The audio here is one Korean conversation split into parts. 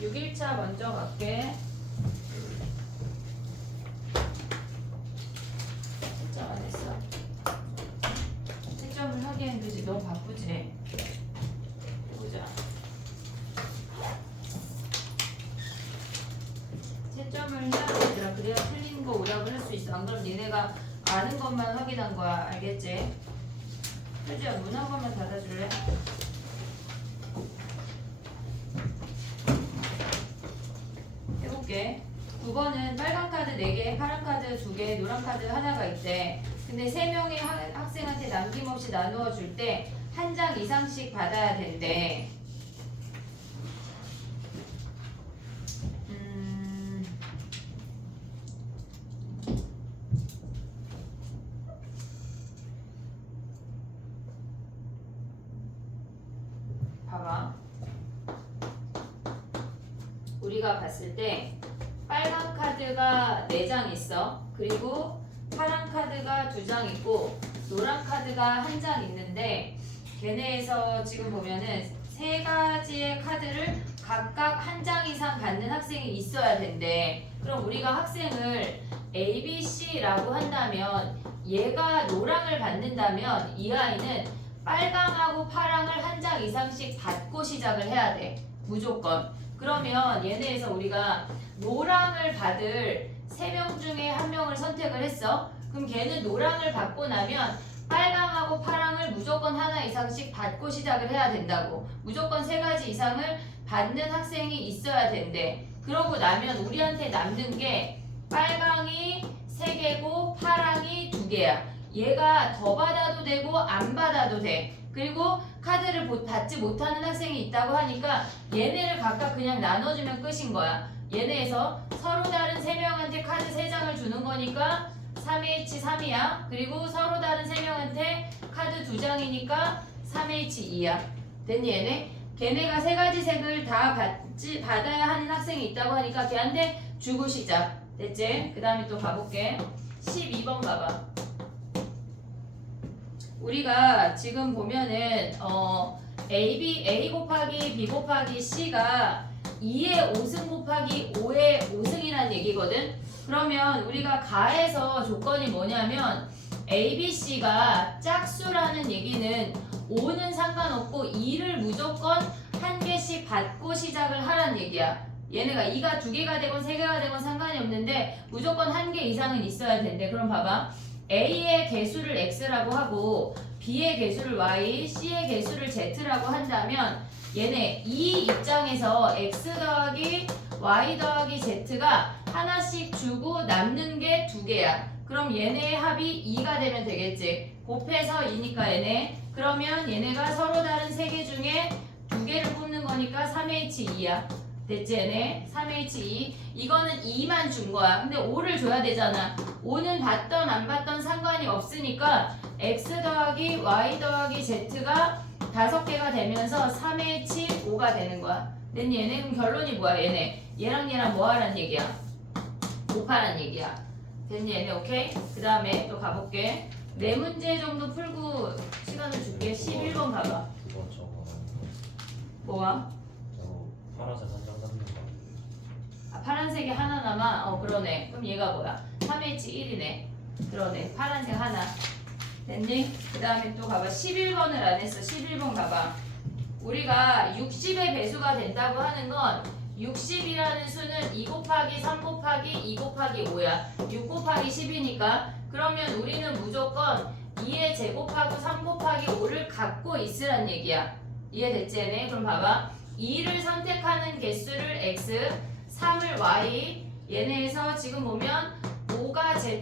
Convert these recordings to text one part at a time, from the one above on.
6일차 먼저 갈게. 채점 안 했어. 채점을 하기엔 그지 너무 바쁘지. 보자. 채점을 해야 되더라. 그래야 틀린 거 오답을 할 수 있어. 안 그럼 니네가 아는 것만 확인한 거야. 알겠지? 혜지야 문 한 번만 닫아줄래? 해볼게. 9번은 빨간 카드 4개, 파란 카드 2개, 노란 카드 하나가 있대. 근데 3명의 학생한테 남김없이 나누어 줄 때 한 장 이상씩 받아야 된대. 봐봐. 우리가 봤을 때 빨간 카드가 4장 있어. 그리고 파란 카드가 2장 있고 노란 카드가 1장 있는데 걔네에서 지금 보면은 3가지의 카드를 각각 1장 이상 갖는 학생이 있어야 된대. 그럼 우리가 학생을 A, B, C라고 한다면 얘가 노랑을 받는다면 이 아이는 빨강하고 파랑을 1장 이상씩 받고 시작을 해야 돼. 무조건. 그러면 얘네에서 우리가 노랑을 받을 3명 중에 1명을 선택을 했어. 그럼 걔는 노랑을 받고 나면 빨강하고 파랑을 무조건 하나 이상씩 받고 시작을 해야 된다고. 무조건 3가지 이상을 받는 학생이 있어야 된대. 그러고 나면 우리한테 남는 게 빨강이 3개고 파랑이 2개야. 얘가 더 받아도 되고 안 받아도 돼. 그리고 카드를 받지 못하는 학생이 있다고 하니까 얘네를 각각 그냥 나눠주면 끝인 거야. 얘네에서 서로 다른 3명한테 카드 3장을 주는 거니까 3H3이야. 그리고 서로 다른 3명한테 카드 2장이니까 3H2야. 됐니 얘네? 걔네가 3가지 색을 다 받아야 하는 학생이 있다고 하니까 걔한테 주고 시작. 됐지? 그 다음에 또 가볼게. 12번 봐봐. 우리가 지금 보면은 A 곱하기 B 곱하기 C가 2의 5승 곱하기 5의 5승이라는 얘기거든. 그러면 우리가 가에서 조건이 뭐냐면 A, B, C가 짝수라는 얘기는 5는 상관없고 2를 무조건 1개씩 받고 시작을 하라는 얘기야. 얘네가 2가 2개가 되건 3개가 되건 상관이 없는데 무조건 1개 이상은 있어야 된대. 그럼 봐봐. A의 개수를 X라고 하고 B의 개수를 Y, C의 개수를 Z라고 한다면 얘네 이 입장에서 X 더하기 Y 더하기 Z가 하나씩 주고 남는 게 2개야. 그럼 얘네의 합이 2가 되면 되겠지. 곱해서 2니까 얘네. 그러면 얘네가 서로 다른 3개 중에 2개를 뽑는 거니까 3H2야. 됐지 얘네? 3H2. 이거는 2만 준 거야. 근데 5를 줘야 되잖아. 5는 받던 안 받던 상관이 없으니까 X 더하기 Y 더하기 Z가 5개가 되면서 3H5가 되는 거야. 됐니 얘네? 그럼 결론이 뭐야 얘네? 얘랑 얘랑 뭐 하라는 얘기야? 곱하라는 얘기야. 됐니 얘네? 오케이? 그 다음에 또 가볼게. 4문제 정도 풀고 시간을 줄게. 11번 봐봐. 그거 저거 뭐야? 저거 파란색 한 장 남는 거 아, 파란색이 하나 남아? 그러네. 그럼 얘가 뭐야? 3H1이네. 그러네. 파란색 하나. 됐니? 그 다음에 또 가봐. 11번을 안 했어. 11번 가봐. 우리가 60의 배수가 된다고 하는 건 60이라는 수는 2 곱하기 3 곱하기 2 곱하기 5야. 6 곱하기 10이니까 그러면 우리는 무조건 2의 제곱하고 3 곱하기 5를 갖고 있으란 얘기야. 이해됐지 얘네? 그럼 봐봐. 2를 선택하는 개수를 X, 3을 Y, 얘네에서 지금 보면 5가 Z,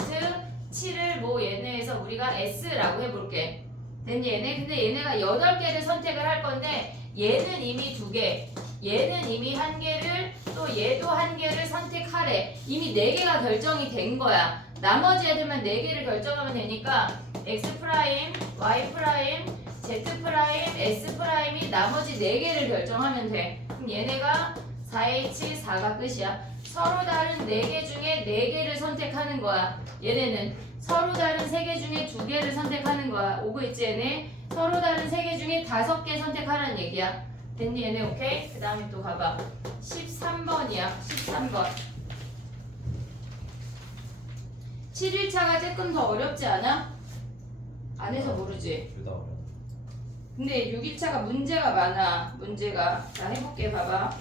7을 뭐 얘네에서 우리가 S라고 해볼게. 됐니 얘네? 근데 얘네가 8개를 선택을 할 건데 얘는 이미 2개, 얘는 이미 1개를, 또 얘도 1개를 선택하래. 이미 4개가 결정이 된 거야. 나머지 애들만 4개를 결정하면 되니까 X 프라임, Y 프라임, Z 프라임, S 프라임이 나머지 4개를 결정하면 돼. 그럼 얘네가 4H, 4가 끝이야. 서로 다른 4개 중에 4개를 선택하는 거야. 얘네는 서로 다른 3개 중에 2개를 선택하는 거야. 오고 있지 얘네? 서로 다른 3개 중에 5개 선택하라는 얘기야. 됐니 얘네 오케이? 그 다음에 또 가봐. 13번이야. 13번. 7일차가 조금 더 어렵지 않아? 안 해서 모르지. 둘다 어려워. 근데 6일차가 문제가 많아. 문제가. 자 해볼게 봐봐.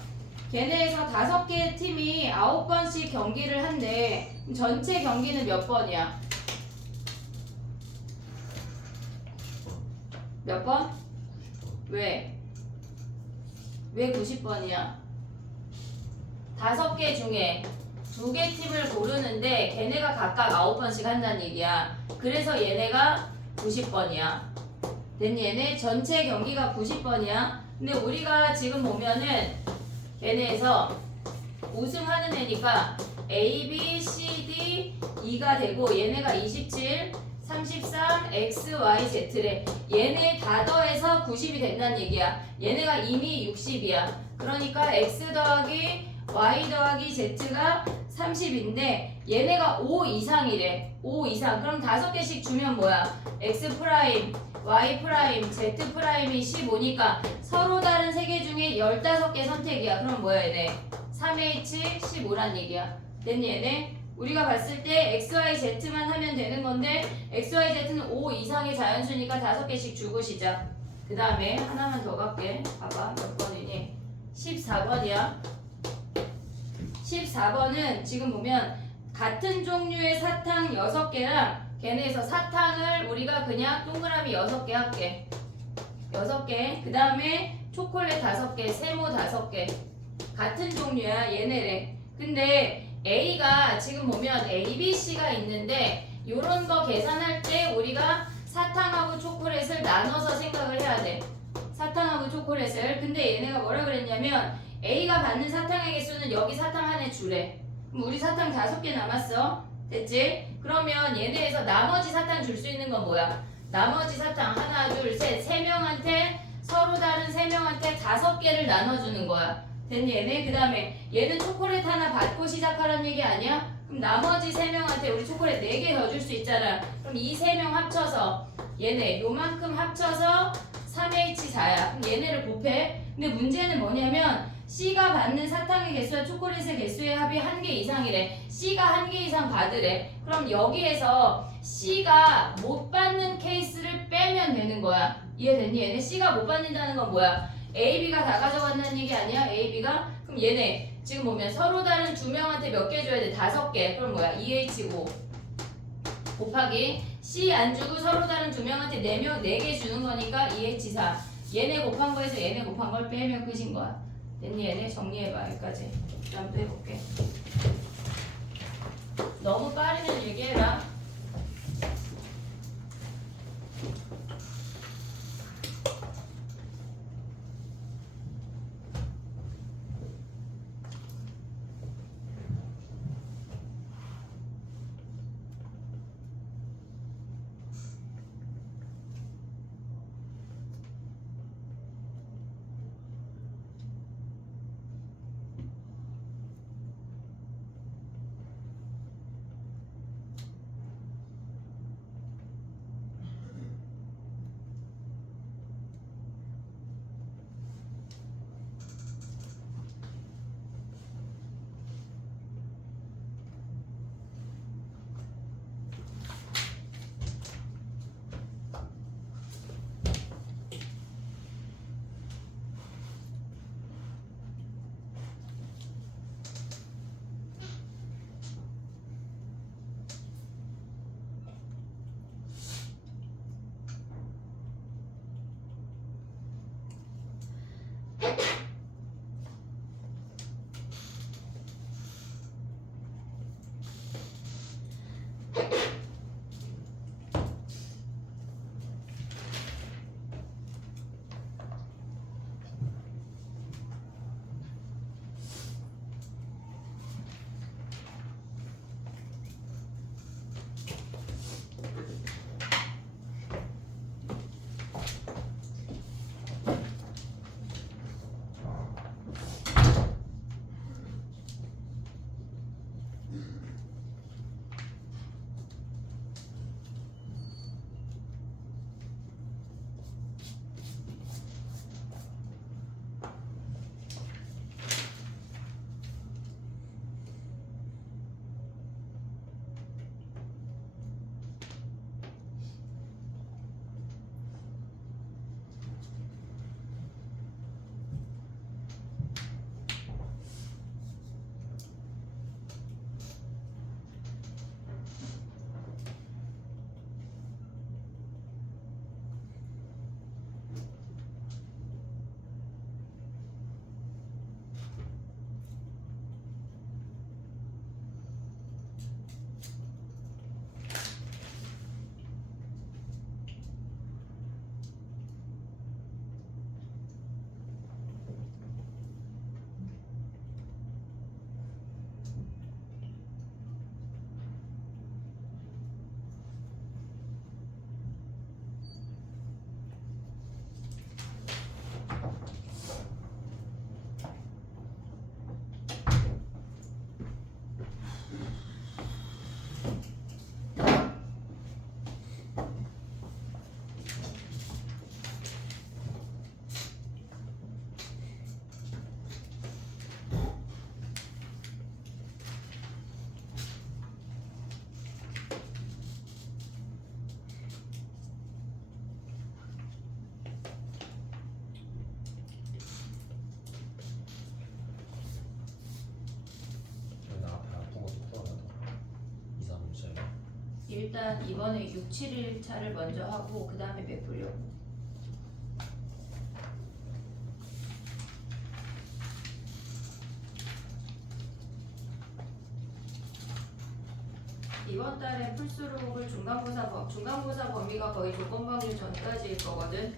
걔네에서 5개의 팀이 9번씩 경기를 한대. 그럼 전체 경기는 몇 번이야? 몇 번? 왜? 왜 90번이야? 5개 중에 2개 팀을 고르는데 걔네가 각각 9번씩 한다는 얘기야. 그래서 얘네가 90번이야. 됐니? 얘네 전체 경기가 90번이야. 근데 우리가 지금 보면은 걔네에서 우승하는 애니까 A, B, C, D, E가 되고 얘네가 27, 33, X, Y, Z래. 얘네 다 더해서 90이 된다는 얘기야. 얘네가 이미 60이야. 그러니까 X 더하기 Y 더하기 Z가 30인데 얘네가 5 이상이래. 5 이상. 그럼 5개씩 주면 뭐야? X 프라임, Y 프라임, Z 프라임이 15니까 서로 다른 3개 중에 15개 선택이야. 그럼 뭐야 얘네? 3H 15란 얘기야. 됐니 얘네? 우리가 봤을 때 XYZ만 하면 되는 건데 XYZ는 5 이상의 자연수니까 5개씩 주고 시작. 그 다음에 하나만 더 갈게. 봐봐 몇 번이니? 14번이야. 14번은 지금 보면 같은 종류의 사탕 6개랑 걔네에서 사탕을 우리가 그냥 동그라미 6개 할게. 6개. 그 다음에 초콜릿 5개, 세모 5개. 같은 종류야 얘네래. 근데 A가 지금 보면 A, B, C가 있는데 요런 거 계산할 때 우리가 사탕하고 초콜릿을 나눠서 생각을 해야 돼. 사탕하고 초콜릿을. 근데 얘네가 뭐라 그랬냐면 A가 받는 사탕의 개수는 여기 사탕 하나 주래. 그럼 우리 사탕 5개 남았어. 됐지? 그러면 얘네에서 나머지 사탕 줄 수 있는 건 뭐야? 나머지 사탕 하나, 둘, 셋, 3명한테 서로 다른 3명한테 5개를 나눠주는 거야. 됐니 얘네? 그 다음에 얘는 초콜릿 하나 받고 시작하라는 얘기 아니야? 그럼 나머지 3명한테 우리 초콜릿 4개 더 줄 수 있잖아. 그럼 이 3명 합쳐서 얘네 요만큼 합쳐서 3H4야. 그럼 얘네를 곱해. 근데 문제는 뭐냐면 C가 받는 사탕의 개수와 초콜릿의 개수의 합이 1개 이상이래. C가 1개 이상 받으래. 그럼 여기에서 C가 못 받는 케이스를 빼면 되는 거야. 이해됐니? 얘네 C가 못 받는다는 건 뭐야? A, B가 다 가져간다는 얘기 아니야? A, B가? 그럼 얘네 지금 보면 서로 다른 2명한테 몇 개 줘야 돼? 5개. 그럼 뭐야? 2H5 곱하기 C 안 주고 서로 다른 2명한테 4개 주는 거니까 2H4. 얘네 곱한 거에서 얘네 곱한 걸 빼면 끝인 거야. 됐니? 얘네 정리해봐 여기까지. 그 다음 또 해볼게. 너무 빠르면 얘기해라. 일단 이번에 6, 7일차를 먼저 하고 그 다음에 메꾸려고. 이번 달에 풀수록을 중간고사 범위가 거의 조건방류 전까지일 거거든.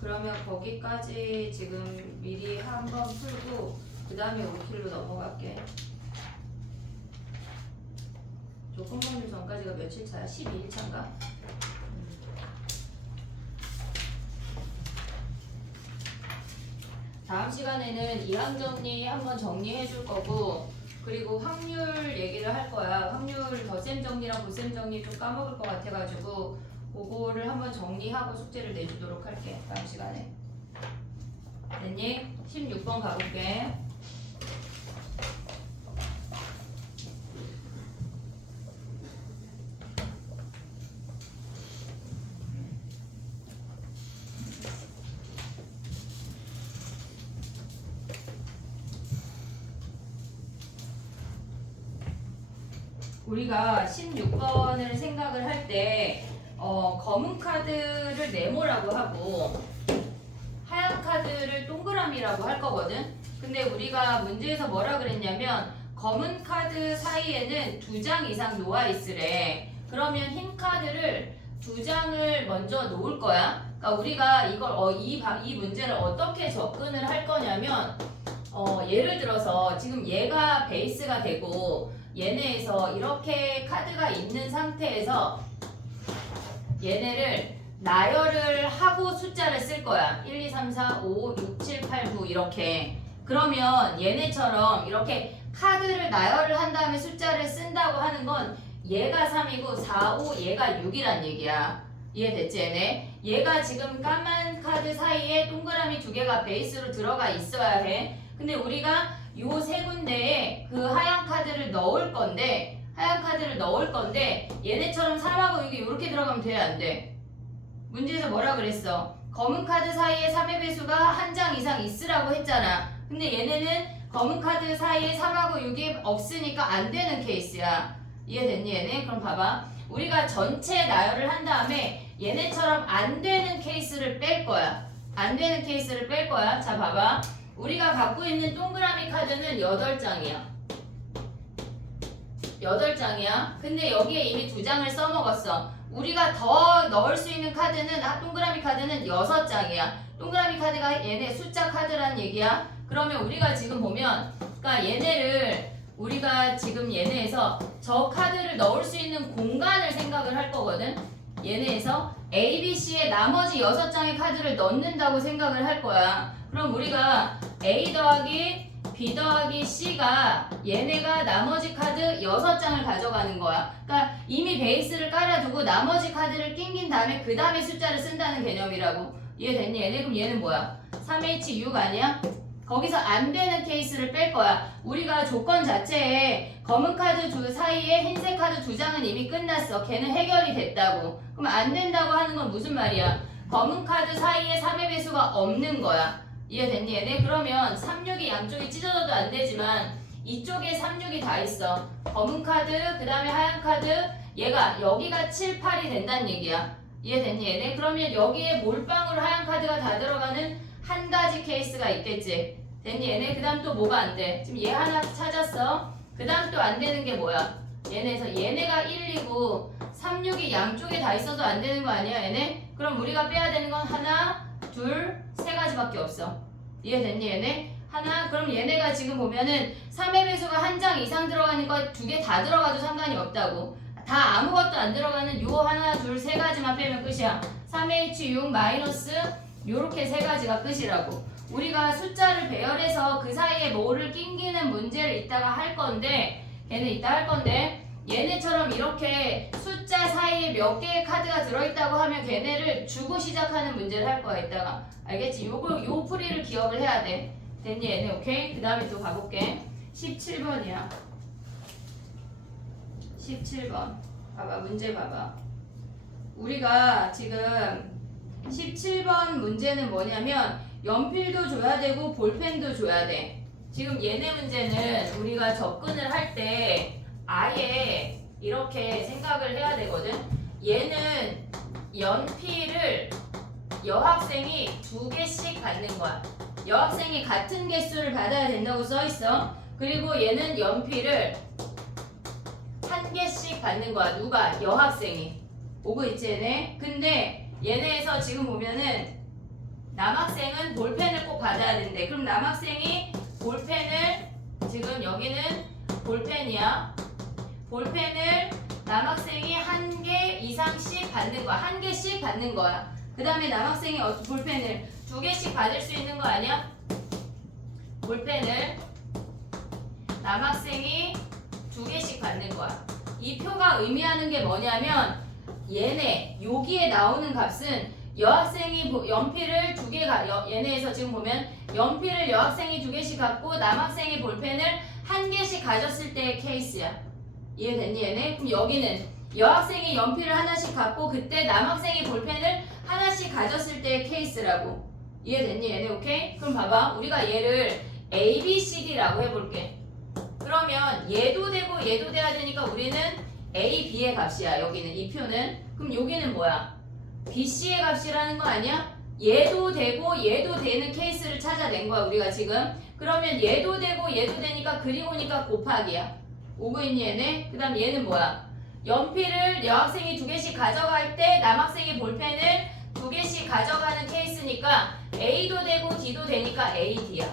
그러면 거기까지 지금 미리 한번 풀고 그 다음에 5킬로 넘어갈게. 조건방류 전까지가 며칠 차야? 12일 차인가? 다음 시간에는 이항 정리 한번 정리해 줄 거고, 그리고 확률 얘기를 할 거야. 확률 덧셈 정리랑 보셈 정리 좀 까먹을 것 같아가지고 그거를 한번 정리하고 숙제를 내주도록 할게. 다음 시간에. 됐니? 16번 가볼게. 우리가 16번을 생각을 할 때 검은 카드를 네모라고 하고 하얀 카드를 동그라미라고 할 거거든. 근데 우리가 문제에서 뭐라 그랬냐면 검은 카드 사이에는 2장 이상 놓아 있으래. 그러면 흰 카드를 2장을 먼저 놓을 거야. 그러니까 우리가 이걸 이 문제를 어떻게 접근을 할 거냐면 예를 들어서 지금 얘가 베이스가 되고 얘네에서 이렇게 카드가 있는 상태에서 얘네를 나열을 하고 숫자를 쓸 거야. 1, 2, 3, 4, 5, 6, 7, 8, 9 이렇게. 그러면 얘네처럼 이렇게 카드를 나열을 한 다음에 숫자를 쓴다고 하는 건 얘가 3이고 4, 5, 얘가 6이란 얘기야. 이해됐지 얘네? 얘가 지금 까만 카드 사이에 동그라미 2개가 베이스로 들어가 있어야 해. 근데 우리가 요 세 군데에 그 하얀 카드를 넣을 건데 얘네처럼 3하고 6이 이렇게 들어가면 돼? 안 돼? 문제에서 뭐라 그랬어? 검은 카드 사이에 3의 배수가 한 장 이상 있으라고 했잖아. 근데 얘네는 검은 카드 사이에 3하고 6이 없으니까 안 되는 케이스야. 이해됐니 얘네? 그럼 봐봐. 우리가 전체 나열을 한 다음에 얘네처럼 안 되는 케이스를 뺄 거야. 자 봐봐. 우리가 갖고 있는 동그라미 카드는 8장이야. 근데 여기에 이미 2장을 써먹었어. 우리가 더 넣을 수 있는 카드는 동그라미 카드는 6장이야. 동그라미 카드가 얘네 숫자 카드란 얘기야. 그러면 우리가 지금 보면 그러니까 얘네를 우리가 지금 얘네에서 저 카드를 넣을 수 있는 공간을 생각을 할 거거든. 얘네에서 A, B, C의 나머지 6장의 카드를 넣는다고 생각을 할 거야. 그럼 우리가 A 더하기 B 더하기 C가 얘네가 나머지 카드 6장을 가져가는 거야. 그러니까 이미 베이스를 깔아두고 나머지 카드를 낑긴 다음에 그 다음에 숫자를 쓴다는 개념이라고. 이해됐니 얘네? 그럼 얘는 뭐야? 3H6 아니야? 거기서 안 되는 케이스를 뺄 거야. 우리가 조건 자체에 검은 카드 사이에 흰색 카드 2장은 이미 끝났어. 걔는 해결이 됐다고. 그럼 안 된다고 하는 건 무슨 말이야? 검은 카드 사이에 3의 배수가 없는 거야. 이해됐니 얘네? 그러면 3, 6이 양쪽이 찢어져도 안 되지만 이쪽에 3, 6이 다 있어. 검은 카드, 그 다음에 하얀 카드, 얘가 여기가 7, 8이 된다는 얘기야. 이해됐니 얘네? 그러면 여기에 몰빵으로 하얀 카드가 다 들어가는 한 가지 케이스가 있겠지. 됐니 얘네? 그 다음 또 뭐가 안 돼? 지금 얘 하나 찾았어. 그 다음 또 안 되는 게 뭐야? 얘네에서 얘네가 1이고 3, 6이 양쪽에 다 있어도 안 되는 거 아니야 얘네? 그럼 우리가 빼야 되는 건 하나, 둘, 세 가지밖에 없어. 이해됐니 얘네? 하나, 그럼 얘네가 지금 보면은 3의 배수가 한 장 이상 들어가는 거 2개 다 들어가도 상관이 없다고. 다 아무것도 안 들어가는 요 하나, 둘, 세 가지만 빼면 끝이야. 3H6 마이너스 요렇게 세 가지가 끝이라고. 우리가 숫자를 배열해서 그 사이에 뭐를 낑기는 문제를 이따가 할 건데 걔는 이따 할 건데 얘네처럼 이렇게 숫자 사이에 몇 개의 카드가 들어있다고 하면 걔네를 주고 시작하는 문제를 할 거야 이따가. 알겠지? 요 풀이를 기억을 해야 돼. 됐니 얘네? 오케이? 그 다음에 또 가볼게. 17번이야 17번 봐봐. 문제 봐봐. 우리가 지금 17번 문제는 뭐냐면 연필도 줘야 되고 볼펜도 줘야 돼. 지금 얘네 문제는 우리가 접근을 할 때 아예 이렇게 생각을 해야 되거든. 얘는 연필을 여학생이 2개씩 받는 거야. 여학생이 같은 개수를 받아야 된다고 써있어. 그리고 얘는 연필을 1개씩 받는 거야. 누가? 여학생이. 오고 있지 얘네? 근데 얘네에서 지금 보면은 남학생은 볼펜을 꼭 받아야 된대. 그럼 남학생이 볼펜을 지금 여기는 볼펜이야. 볼펜을 남학생이 1개 이상씩 받는 거야. 1개씩 받는 거야. 그 다음에 남학생이 볼펜을 2개씩 받을 수 있는 거 아니야? 볼펜을 남학생이 2개씩 받는 거야. 이 표가 의미하는 게 뭐냐면 얘네 여기에 나오는 값은 여학생이 연필을 2개 얘네에서 지금 보면 연필을 여학생이 2개씩 갖고 남학생이 볼펜을 1개씩 가졌을 때의 케이스야. 이해됐니 얘네? 그럼 여기는 여학생이 연필을 하나씩 갖고 그때 남학생이 볼펜을 하나씩 가졌을 때의 케이스라고. 이해됐니 얘네? 오케이? 그럼 봐봐. 우리가 얘를 A, B, C, D라고 해볼게. 그러면 얘도 되고 얘도 돼야 되니까 우리는 A, B의 값이야. 여기는 이 표는. 그럼 여기는 뭐야? B, C의 값이라는 거 아니야? 얘도 되고 얘도 되는 케이스를 찾아낸 거야 우리가 지금. 그러면 얘도 되고 얘도 되니까 그리고니까 곱하기야. 오고 있니 얘네? 그 다음 얘는 뭐야? 연필을 여학생이 2개씩 가져갈 때 남학생이 볼펜을 2개씩 가져가는 케이스니까 A도 되고 D도 되니까 A, D야.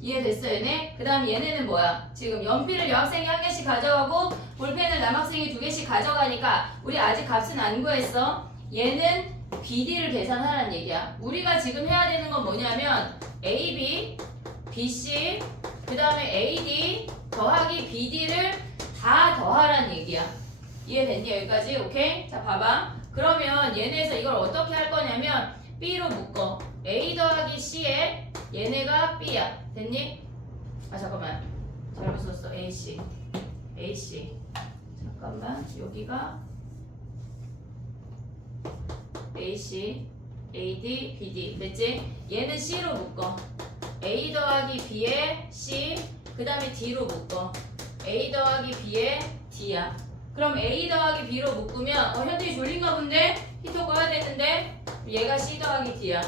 이해됐어 얘네? 그 다음 얘네는 뭐야? 지금 연필을 여학생이 1개씩 가져가고 볼펜을 남학생이 2개씩 가져가니까 우리 아직 값은 안 구했어. 얘는 BD를 계산하라는 얘기야. 우리가 지금 해야 되는 건 뭐냐면 AB, BC, 그 다음에 AD 더하기 BD를 다 더하라는 얘기야. 이해됐니 여기까지? 오케이? 자 봐봐. 그러면 얘네에서 이걸 어떻게 할 거냐면 B로 묶어. A 더하기 C에 얘네가 B야. 됐니? 아 잠깐만 잘못 썼어. AC AC 잠깐만 여기가 AC AD BD 됐지? 얘는 C로 묶어. A 더하기 B에 C 그 다음에 D로 묶어. A 더하기 B에 D야. 그럼 A 더하기 B로 묶으면 현대이 졸린가 본데? 히터 꺼야 되는데 얘가 C 더하기 D야.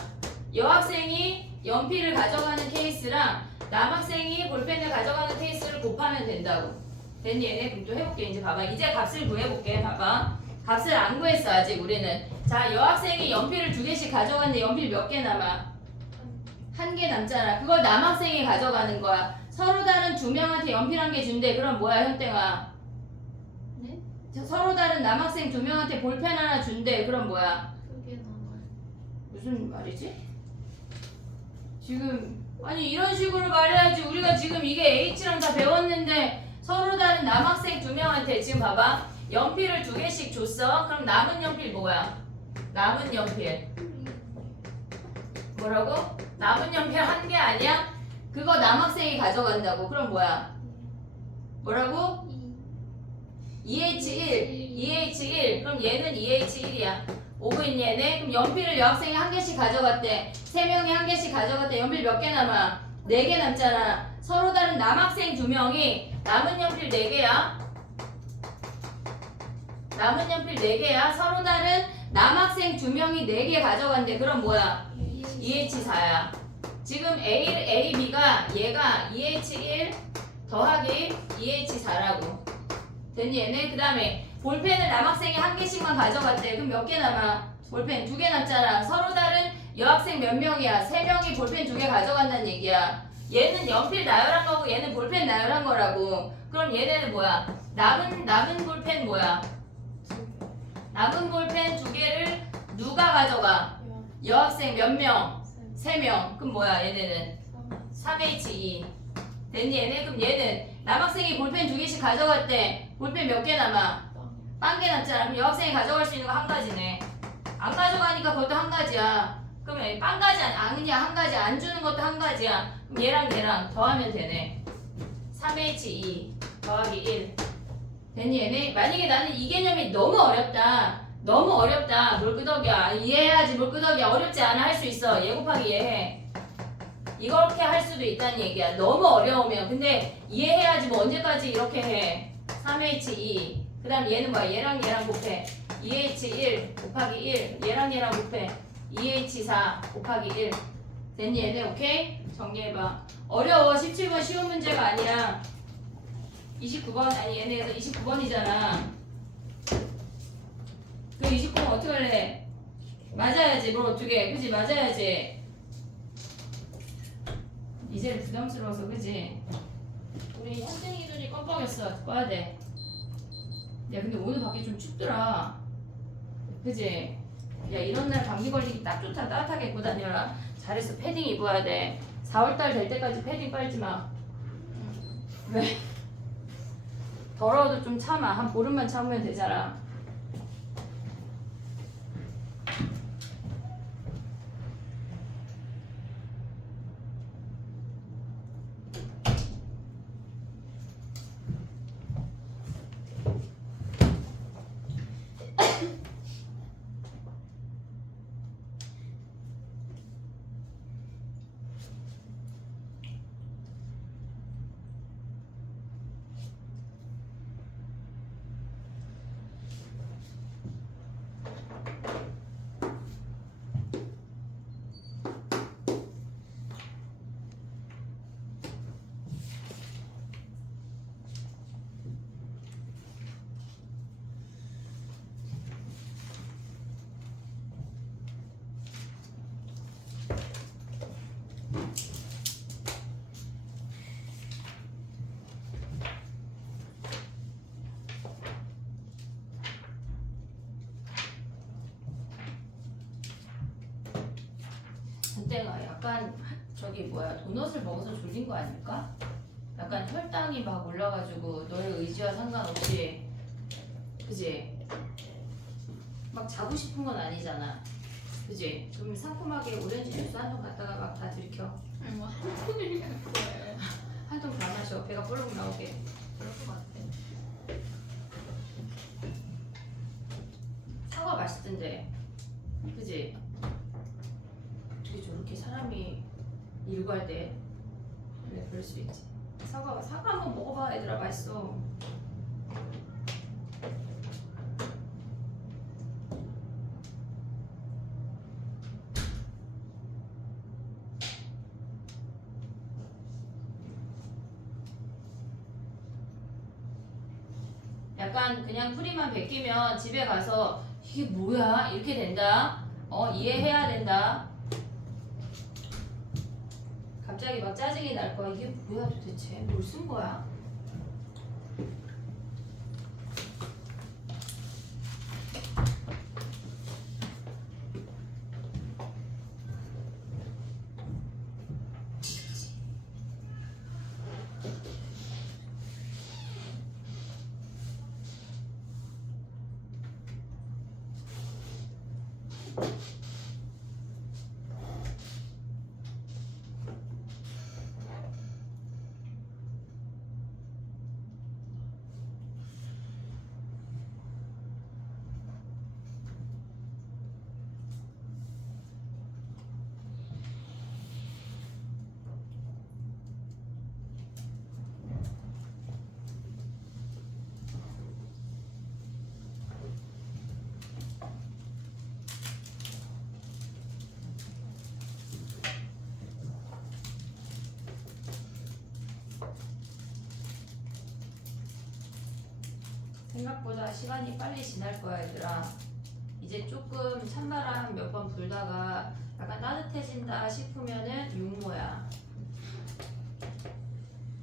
여학생이 연필을 가져가는 케이스랑 남학생이 볼펜을 가져가는 케이스를 곱하면 된다고. 됐니 얘네? 그럼 또 해볼게. 이제 봐봐. 이제 값을 구해볼게. 봐봐. 값을 안 구했어 아직 우리는. 자 여학생이 연필을 2개씩 가져갔는데 연필 몇 개 남아? 1개 남잖아. 그걸 남학생이 가져가는 거야. 서로 다른 2명한테 연필 1개 준대. 그럼 뭐야 현땡아? 네? 서로 다른 남학생 2명한테 볼펜 하나 준대. 그럼 뭐야? 2개 남아요. 무슨 말이지? 지금 아니 이런 식으로 말해야지. 우리가 지금 이게 H랑 다 배웠는데 서로 다른 남학생 2명한테 지금 봐봐. 연필을 2개씩 줬어. 그럼 남은 연필 뭐야? 남은 연필 뭐라고? 남은 연필 1개 아니야? 그거 남학생이 가져간다고. 그럼 뭐야? 뭐라고? 2H1 2H1 그럼 얘는 2H1이야. 오고 있니 얘네? 그럼 연필을 여학생이 1개씩 가져갔대. 3명이 1개씩 가져갔대. 연필 몇 개 남아? 4개 남잖아. 서로 다른 남학생 2명이 남은 연필 4개야. 남은 연필 4개야. 서로 다른 남학생 2명이 4개 가져간대. 그럼 뭐야? 2H4야. 지금 A, B가 얘가 2H1 더하기 2H4라고. 됐니 얘네? 그 다음에 볼펜을 남학생이 1개씩만 가져갔대. 그럼 몇 개 남아? 볼펜 2개 남잖아. 서로 다른 여학생 몇 명이야? 3명이 볼펜 2개 가져간다는 얘기야. 얘는 연필 나열한 거고 얘는 볼펜 나열한 거라고. 그럼 얘네는 뭐야? 남은 볼펜 뭐야? 남은 볼펜 2개를 누가 가져가? 여학생 몇 명? 3명. 그럼 뭐야 얘네는? 3H2. 됐니 얘네? 그럼 얘는 남학생이 볼펜 2개씩 가져갔대. 볼펜 몇 개 남아? 1개 남잖아. 그럼 여학생이 가져갈 수 있는 거 1가지네. 안 가져가니까 그것도 1가지야. 그러면 1가지 아니야 1가지. 안 주는 것도 1가지야. 그럼 얘랑 얘랑 더하면 되네. 3H2 더하기 1. 됐니 얘네? 만약에 나는 이 개념이 너무 어렵다. 너무 어렵다. 물끄덕이야. 이해해야지 물끄덕이야. 어렵지 않아 할 수 있어. 얘 곱하기 얘 해. 이렇게 할 수도 있다는 얘기야. 너무 어려우면. 근데 이해해야지 뭐 언제까지 이렇게 해. 3H2 그 다음 얘는 뭐야? 얘랑 곱해 2H1 곱하기 1 얘랑 곱해 2H4 곱하기 1 됐니 얘네? 오케이? 정리해봐. 어려워. 17번 쉬운 문제가 아니야. 29번 아니 얘네에서 29번이잖아. 그 29번 어떻게 할래? 맞아야지. 뭘 어떻게 그지? 맞아야지. 이제 부담스러워서 그지? 우리 현생이들이 껌뻑였어. 봐야 돼. 야 근데 오늘 밖에 좀 춥더라. 그지? 야 이런 날 감기 걸리기 딱 좋다. 따뜻하게 입고 다녀라. 잘했어. 패딩 입어야 돼. 4월달 될 때까지 패딩 빨지 마. 왜? 더러워도 좀 참아. 한 보름만 참으면 되잖아. 그때가 약간 저기 뭐야 도넛을 먹어서 졸린 거 아닐까? 약간 혈당이 막 올라가지고 너의 의지와 상관없이 그지? 막 자고 싶은 건 아니잖아. 그지? 그럼 상큼하게 오렌지 주스 한 통 갖다가 막 다 들이켜. 아니 뭐 한통을 갖고 와요. 한 통 다 마셔. 배가 볼록 나오게. 그럴 것 같아. 사과 맛있던데. 그지? 어떻게 저렇게 사람이 일과할 때 그래 그럴 수 있지. 사과 한번 먹어봐 얘들아. 맛있어. 약간 그냥 뿌리만 벗기면 집에 가서 이게 뭐야 이렇게 된다. 이해해야 된다. 갑자기 막 짜증이 날 거야. 이게 뭐야 도대체? 뭘 쓴 거야? 생각보다 시간이 빨리 지날 거야 얘들아. 이제 조금 찬바람 몇 번 불다가 약간 따뜻해진다 싶으면은 육모야.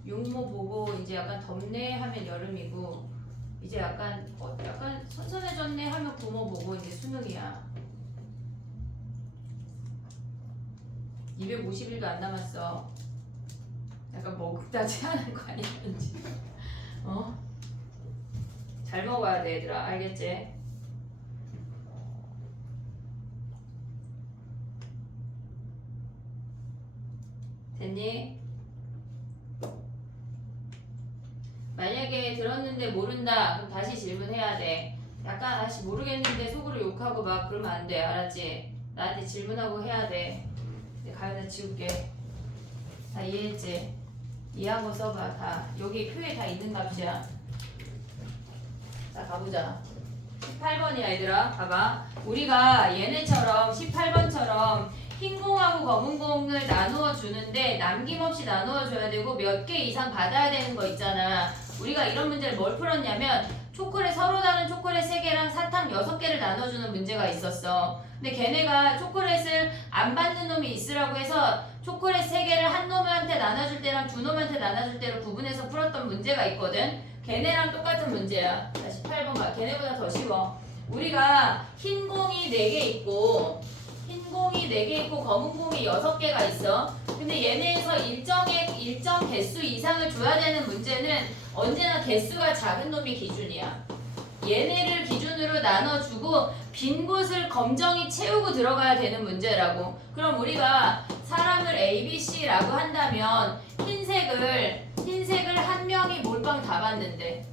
육모 보고 이제 약간 덥네 하면 여름이고 이제 약간 약간 선선해졌네 하면 고모 보고 이제 수능이야. 250일도 안 남았어. 약간 먹다지 하는 거 아니야 왠지. 잘 먹어야 돼 얘들아. 알겠지? 됐니? 만약에 들었는데 모른다 그럼 다시 질문해야 돼. 약간 다시 모르겠는데 속으로 욕하고 막 그러면 안 돼. 알았지? 나한테 질문하고 해야 돼. 내가 가위다 지울게. 다 이해했지? 이해한 거 써봐. 다 여기 표에 다 있는 값이야. 자, 가보자. 18번이야, 얘들아. 봐봐. 우리가 얘네처럼 18번처럼 흰 공하고 검은 공을 나누어 주는데 남김없이 나누어 줘야 되고 몇 개 이상 받아야 되는 거 있잖아. 우리가 이런 문제를 뭘 풀었냐면 초콜릿 서로 다른 초콜릿 3개랑 사탕 6개를 나눠주는 문제가 있었어. 근데 걔네가 초콜릿을 안 받는 놈이 있으라고 해서 초콜릿 3개를 한 놈한테 나눠줄 때랑 두 놈한테 나눠줄 때로 구분해서 풀었던 문제가 있거든. 걔네랑 똑같은 문제야. 자, 18번 봐. 걔네보다 더 쉬워. 우리가 흰 공이 4개 있고 흰 공이 4개 있고 검은 공이 6개가 있어. 근데 얘네에서 일정 개수 이상을 줘야 되는 문제는 언제나 개수가 작은 놈이 기준이야. 얘네를 기준으로 나눠주고 빈 곳을 검정이 채우고 들어가야 되는 문제라고. 그럼 우리가 사람을 A, B, C라고 한다면 흰색을 한 명이 몰빵 다 봤는데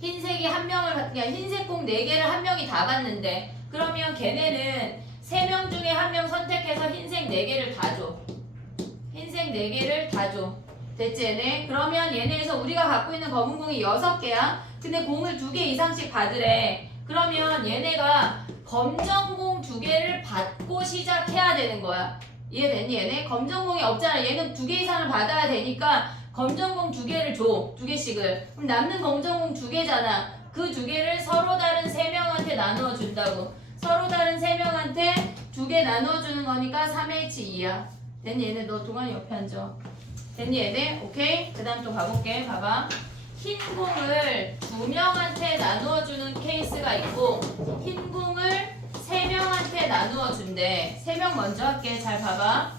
흰색이 한 명을 그러니까 흰색 공 4개를 한 명이 다 봤는데 그러면 걔네는 3명 중에 한 명 선택해서 흰색 4개를 다 줘. 흰색 4개를 다 줘. 됐지 얘네? 그러면 얘네에서 우리가 갖고 있는 검은 공이 6개야. 근데 공을 2개 이상씩 받으래. 그러면 얘네가 검정공 2개를 받고 시작해야 되는 거야. 이해됐니 얘네? 검정공이 없잖아. 얘는 2개 이상을 받아야 되니까 검정공 2개를 줘. 2개씩을. 그럼 남는 검정공 2개잖아. 그 2개를 서로 다른 3명한테 나누어 준다고. 서로 다른 3명한테 2개 나눠주는 거니까 3H2야. 됐니 얘네? 너 동안이 옆에 앉아. 됐니 얘네? 오케이? 그 다음 또 가볼게. 봐봐. 흰 공을 2명한테 나누어주는 케이스가 있고 흰 공을 3명한테 나누어준대. 3명 먼저 할게. 잘 봐봐.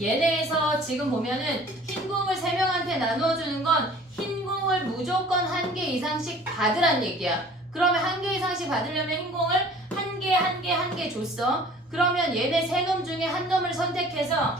얘네에서 지금 보면은 흰 공을 3명한테 나누어주는 건 흰 공을 무조건 1개 이상씩 받으란 얘기야. 그러면 1개 이상씩 받으려면 흰 공을 1개 줬어. 그러면 얘네 3놈 중에 한 놈을 선택해서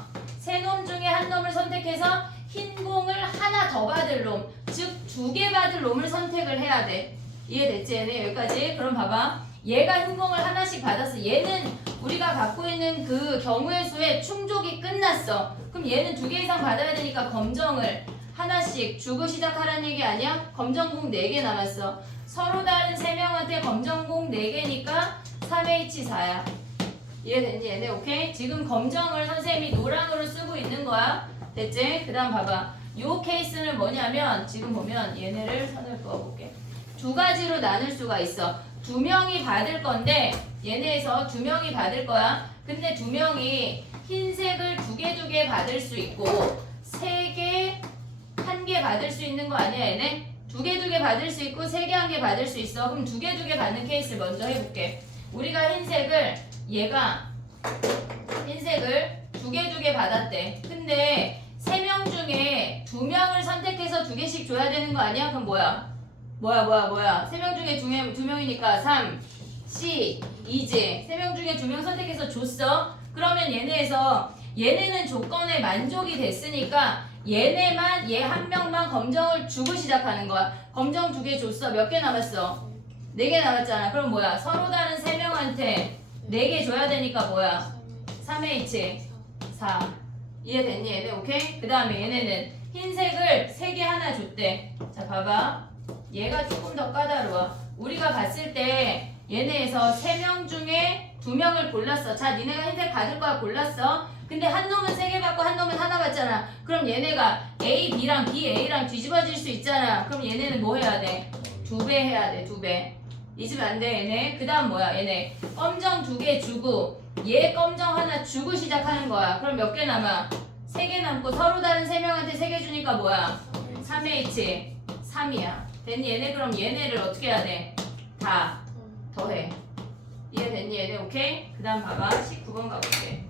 흰 공을 하나 더 받을 놈, 즉 2개 받을 놈을 선택을 해야 돼. 이해됐지 얘네? 여기까지. 그럼 봐봐. 얘가 흰 공을 하나씩 받았어. 얘는 우리가 갖고 있는 그 경우의 수에 충족이 끝났어. 그럼 얘는 2개 이상 받아야 되니까 검정을 하나씩 주고 시작하라는 얘기 아니야? 검정공 4개 남았어. 서로 다른 3명한테 검정공 4개니까 3H4야. 이해됐니 얘네? 오케이? 지금 검정을 선생님이 노랑으로 쓰고 있는 거야. 됐지? 그 다음 봐봐. 요 케이스는 뭐냐면 지금 보면 얘네를 선을 그어볼게. 2가지로 나눌 수가 있어. 2명이 받을 건데 얘네에서 2명이 받을 거야. 근데 2명이 흰색을 2개 받을 수 있고 3개 1개 받을 수 있는 거 아니야 얘네? 2개 받을 수 있고 3개 1개 받을 수 있어. 그럼 2개 받는 케이스 먼저 해볼게. 우리가 얘가 흰색을 2개 받았대. 근데 3명 중에 2명을 선택해서 2개씩 줘야 되는 거 아니야? 그럼 뭐야? 3명 중에 2명이니까 3, C, 2지. 3명 중에 2명 선택해서 줬어. 그러면 얘네는 조건에 만족이 됐으니까 얘네만 얘 한 명만 검정을 주고 시작하는 거야. 검정 2개 줬어. 몇 개 남았어? 4개 남았잖아. 그럼 뭐야? 서로 다른 3명한테 4개 줘야 되니까 뭐야? 3H4. 이해됐니 얘네? 오케이? 그 다음에 얘네는 흰색을 3개 하나 줬대. 자 봐봐. 얘가 조금 더 까다로워. 우리가 봤을 때 얘네에서 3명 중에 2명을 골랐어. 자 니네가 흰색 받을 거야 골랐어. 근데 한 놈은 3개 받고 한 놈은 하나 받잖아. 그럼 얘네가 A, B랑 B, A랑 뒤집어질 수 있잖아. 그럼 얘네는 뭐 해야 돼? 2배 해야 돼. 2배. 잊으면 안 돼 얘네. 그 다음 뭐야 얘네. 검정 2개 주고 얘 검정 하나 주고 시작하는 거야. 그럼 몇 개 남아? 3개 남고 서로 다른 3명한테 3개 주니까 뭐야? 3H 3이야. 됐니 얘네? 그럼 얘네를 어떻게 해야 돼? 다 더해. 이해됐니 얘네? 오케이? 그 다음 봐봐. 19번 가볼게.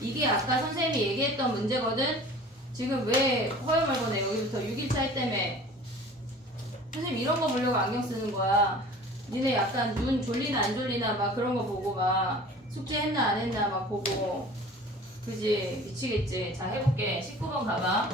이게 아까 선생님이 얘기했던 문제거든? 지금 왜 허염을 보내? 여기부터 6일차 때문에 선생님 이런 거 보려고 안경 쓰는 거야. 니네 약간 눈 졸리나 안 졸리나 막 그런 거 보고 막 숙제 했나 안 했나 막 보고 그지? 미치겠지. 자 해볼게. 19번 봐봐.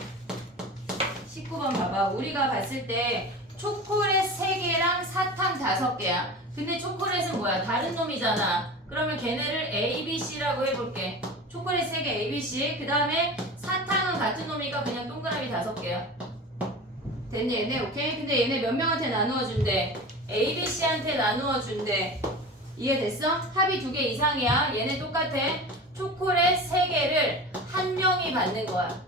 19번 봐봐. 우리가 봤을 때 초콜릿 3개랑 사탕 5개야. 근데 초콜릿은 뭐야? 다른 놈이잖아. 그러면 걔네를 A, B, C라고 해볼게. 초콜릿 3개 A, B, C. 그 다음에 사탕은 같은 놈이니까 그냥 동그라미 5개야. 됐니 얘네? 오케이? 근데 얘네 몇 명한테 나누어 준대? A, B, C한테 나누어 준대. 이해됐어? 합이 2개 이상이야. 얘네 똑같아. 초콜릿 3개를 한 명이 받는 거야.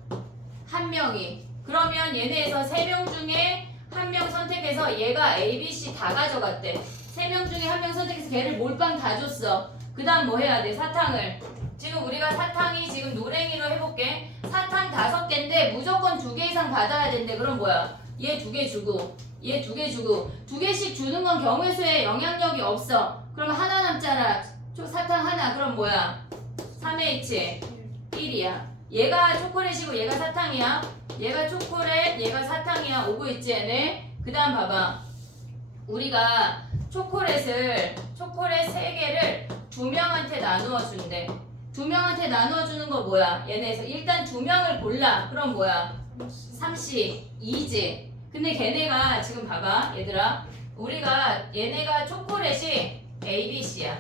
한 명이. 그러면 얘네에서 3명 중에 한 명 선택해서 얘가 A, B, C 다 가져갔대. 3명 중에 한 명 선택해서 걔를 몰빵 다 줬어. 그 다음 뭐 해야 돼? 사탕을. 지금 우리가 사탕이 지금 노랭이로 해볼게. 사탕 5개인데 무조건 2개 이상 받아야 된대. 그럼 뭐야? 얘 2개 주고 얘 2개 주고 2개씩 주는 건 경우의 수에 영향력이 없어. 그럼 하나 남잖아. 사탕 하나. 그럼 뭐야? 3H 1이야. 얘가 초콜릿이고 얘가 사탕이야. 얘가 초콜릿, 얘가 사탕이야. 오고 있지 얘네. 그 다음 봐봐. 우리가 초콜릿 3개를 2명한테 나누어 준대. 2명한테 나누어 주는 거 뭐야? 얘네에서 일단 2명을 골라. 그럼 뭐야? 3C 2지. 근데 걔네가 지금 봐봐 얘들아. 우리가 얘네가 초콜릿이 ABC야.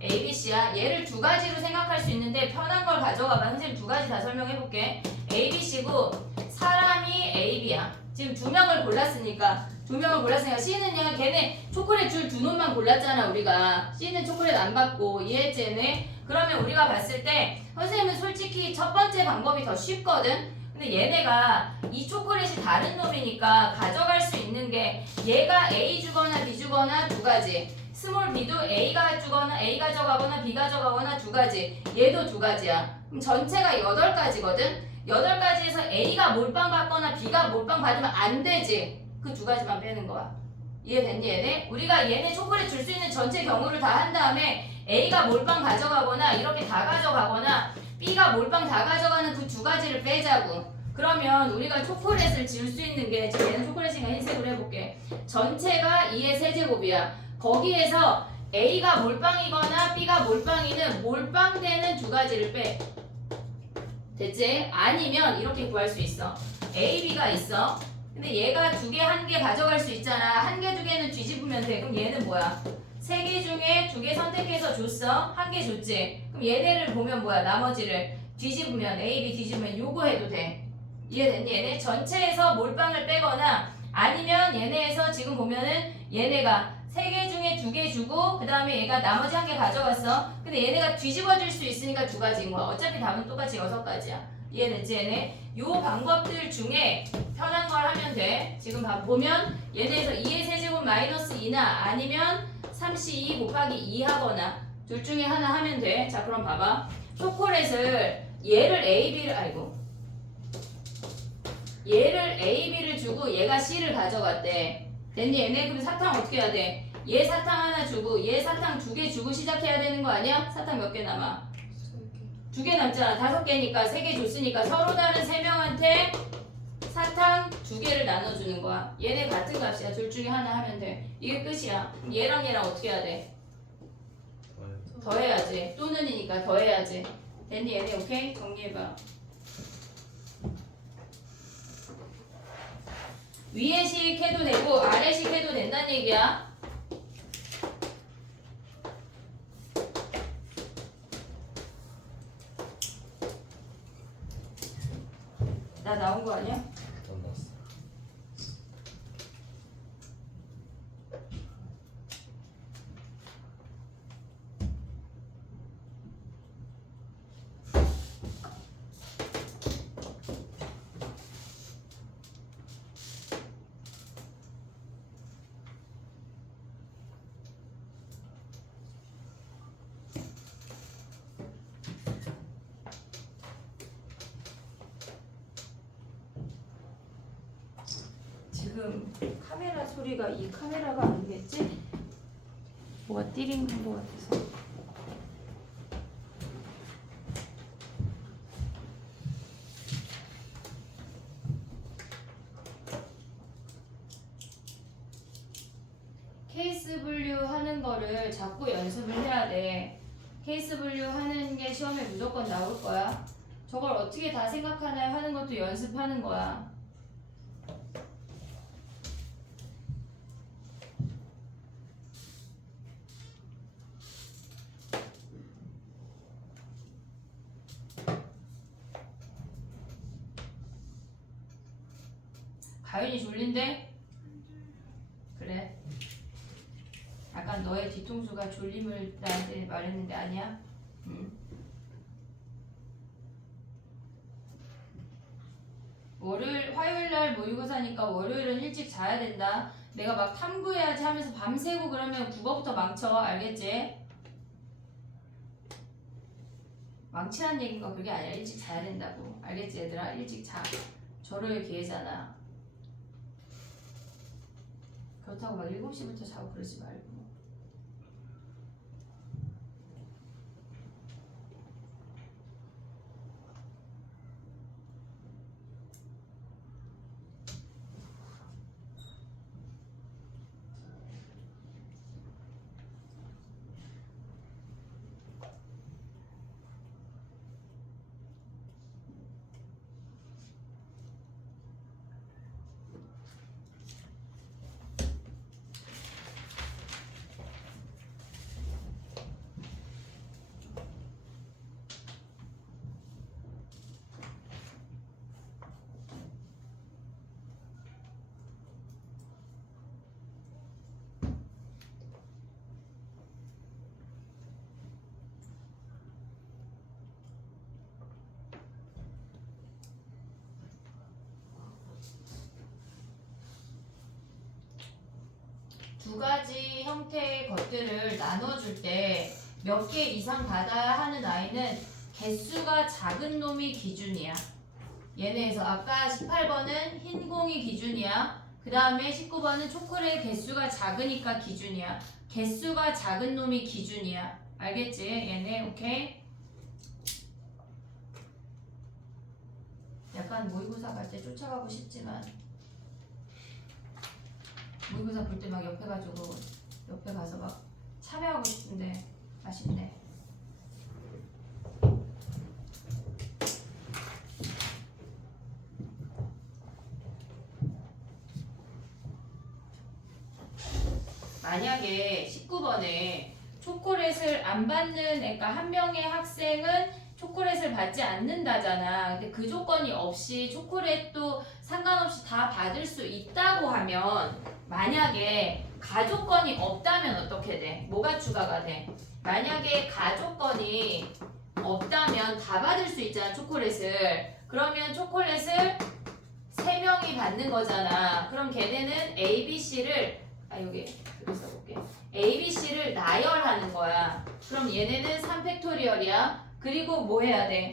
ABC야. 얘를 2가지로 생각할 수 있는데 편한 걸 가져가봐. 선생님 2가지 다 설명해볼게. ABC고 사람이 AB야. 지금 2명을 골랐으니까 C는요 걔네 초콜릿 줄 2놈만 골랐잖아. 우리가 C는 초콜릿 안 받고. 이해했지 얘네? 그러면 우리가 봤을 때 선생님은 솔직히 첫 번째 방법이 더 쉽거든. 근데 얘네가 이 초콜릿이 다른 놈이니까 가져갈 수 있는 게 얘가 A 주거나 B 주거나 2가지. 스몰 B도 A가 주거나 A 가져가거나 B 가져가거나 2가지. 얘도 2가지야. 그럼 전체가 8가지거든. 8가지에서 A가 몰빵 받거나 B가 몰빵 받으면 안 되지. 그 2가지만 빼는 거야. 이해됐니 얘네? 우리가 얘네 초콜릿 줄 수 있는 전체 경우를 다 한 다음에 A가 몰빵 가져가거나 이렇게 다 가져가거나 B가 몰빵 다 가져가는 그 2가지를 빼자고. 그러면 우리가 초콜릿을 지을 수 있는 게 지금 얘는 초콜릿이니까 흰색으로 해볼게. 전체가 2의 세제곱이야. 거기에서 A가 몰빵이거나 B가 몰빵이는 몰빵되는 2가지를 빼. 됐지? 아니면 이렇게 구할 수 있어. A, B가 있어. 근데 얘가 2개, 1개 가져갈 수 있잖아. 1개, 2개는 뒤집으면 돼. 그럼 얘는 뭐야? 3개 중에 2개 선택해서 줬어. 1개 줬지. 그럼 얘네를 보면 뭐야? 나머지를 뒤집으면 A, B 뒤집으면 요거 해도 돼. 이해됐니? 얘네 전체에서 몰빵을 빼거나 아니면 얘네에서 지금 보면은 얘네가 3개 중에 2개 주고 그 다음에 얘가 나머지 1개 가져갔어. 근데 얘네가 뒤집어질 수 있으니까 2가지인 거야. 어차피 답은 똑같이 6가지야. 이해됐지 얘네? 요 방법들 중에 편한 걸 하면 돼. 지금 보면 얘네에서 2의 세제곱 마이너스 2나 아니면 3C2 곱하기 2 하거나 둘 중에 하나 하면 돼. 자 그럼 봐봐. 초콜릿을 얘를 얘를 A, B를 주고 얘가 C를 가져갔대. 됐니 얘네? 그럼 사탕 어떻게 해야 돼? 얘 사탕 하나 주고 얘 사탕 2개 주고 시작해야 되는 거 아니야? 사탕 몇 개 남아? 2개 남잖아. 5개니까 3개 줬으니까 서로 다른 3명한테 사탕 2개를 나눠주는 거야. 얘네 같은 값이야. 둘 중에 하나 하면 돼. 이게 끝이야. 그럼 얘랑 얘랑 어떻게 해야 돼? 더해야지. 또는이니까 더해야지. 됐니 얘네? 오케이? 정리해봐. 위에식 해도 되고 아래식 해도 된다는 얘기야. 나 나온 거 아니야? 안 났어. 지금 카메라 소리가 이 카메라가 아니겠지? 뭐가 띠링한 것 같아서. 케이스 분류 하는 거를 자꾸 연습을 해야 돼. 케이스 분류 하는 게 시험에 무조건 나올 거야. 저걸 어떻게 다 생각하나요? 하는 것도 연습하는 거야. 가윤이 졸린데? 그래. 약간 너의 뒤통수가 졸림을 나한테 말했는데 아니야? 화요일날 모의고사니까 월요일은 일찍 자야 된다. 내가 막 탐구해야지 하면서 밤새고 그러면 국어부터 망쳐. 알겠지? 망치란 얘기가 그게 아니라 일찍 자야 된다고. 알겠지 얘들아? 일찍 자. 절호의 기회잖아. 그렇다고 막 7시부터 자고 그러지 말고. 두 가지 형태의 것들을 나눠줄 때 몇 개 이상 받아야 하는 아이는 개수가 작은 놈이 기준이야. 얘네에서 아까 18번은 흰 공이 기준이야. 그 다음에 19번은 초콜릿 개수가 작으니까 기준이야. 개수가 작은 놈이 기준이야. 알겠지? 얘네 오케이? 약간 모의고사 갈 때 쫓아가고 싶지만 모의고사 볼 때 막 옆에 가서 막 참여하고 싶은데 아쉽네. 만약에 19번에 초콜릿을 안 받는 그러니까 한 명의 학생은 초콜릿을 받지 않는다잖아. 근데 그 조건이 없이 초콜릿도 상관없이 다 받을 수 있다고 하면 만약에 가족건이 없다면 어떻게 돼? 뭐가 추가가 돼? 만약에 가족건이 없다면 다 받을 수 있잖아 초콜릿을. 그러면 초콜릿을 3명이 받는 거잖아. 그럼 걔네는 ABC를 여기 써볼게. ABC를 나열하는 거야. 그럼 얘네는 3팩토리얼이야. 그리고 뭐 해야 돼?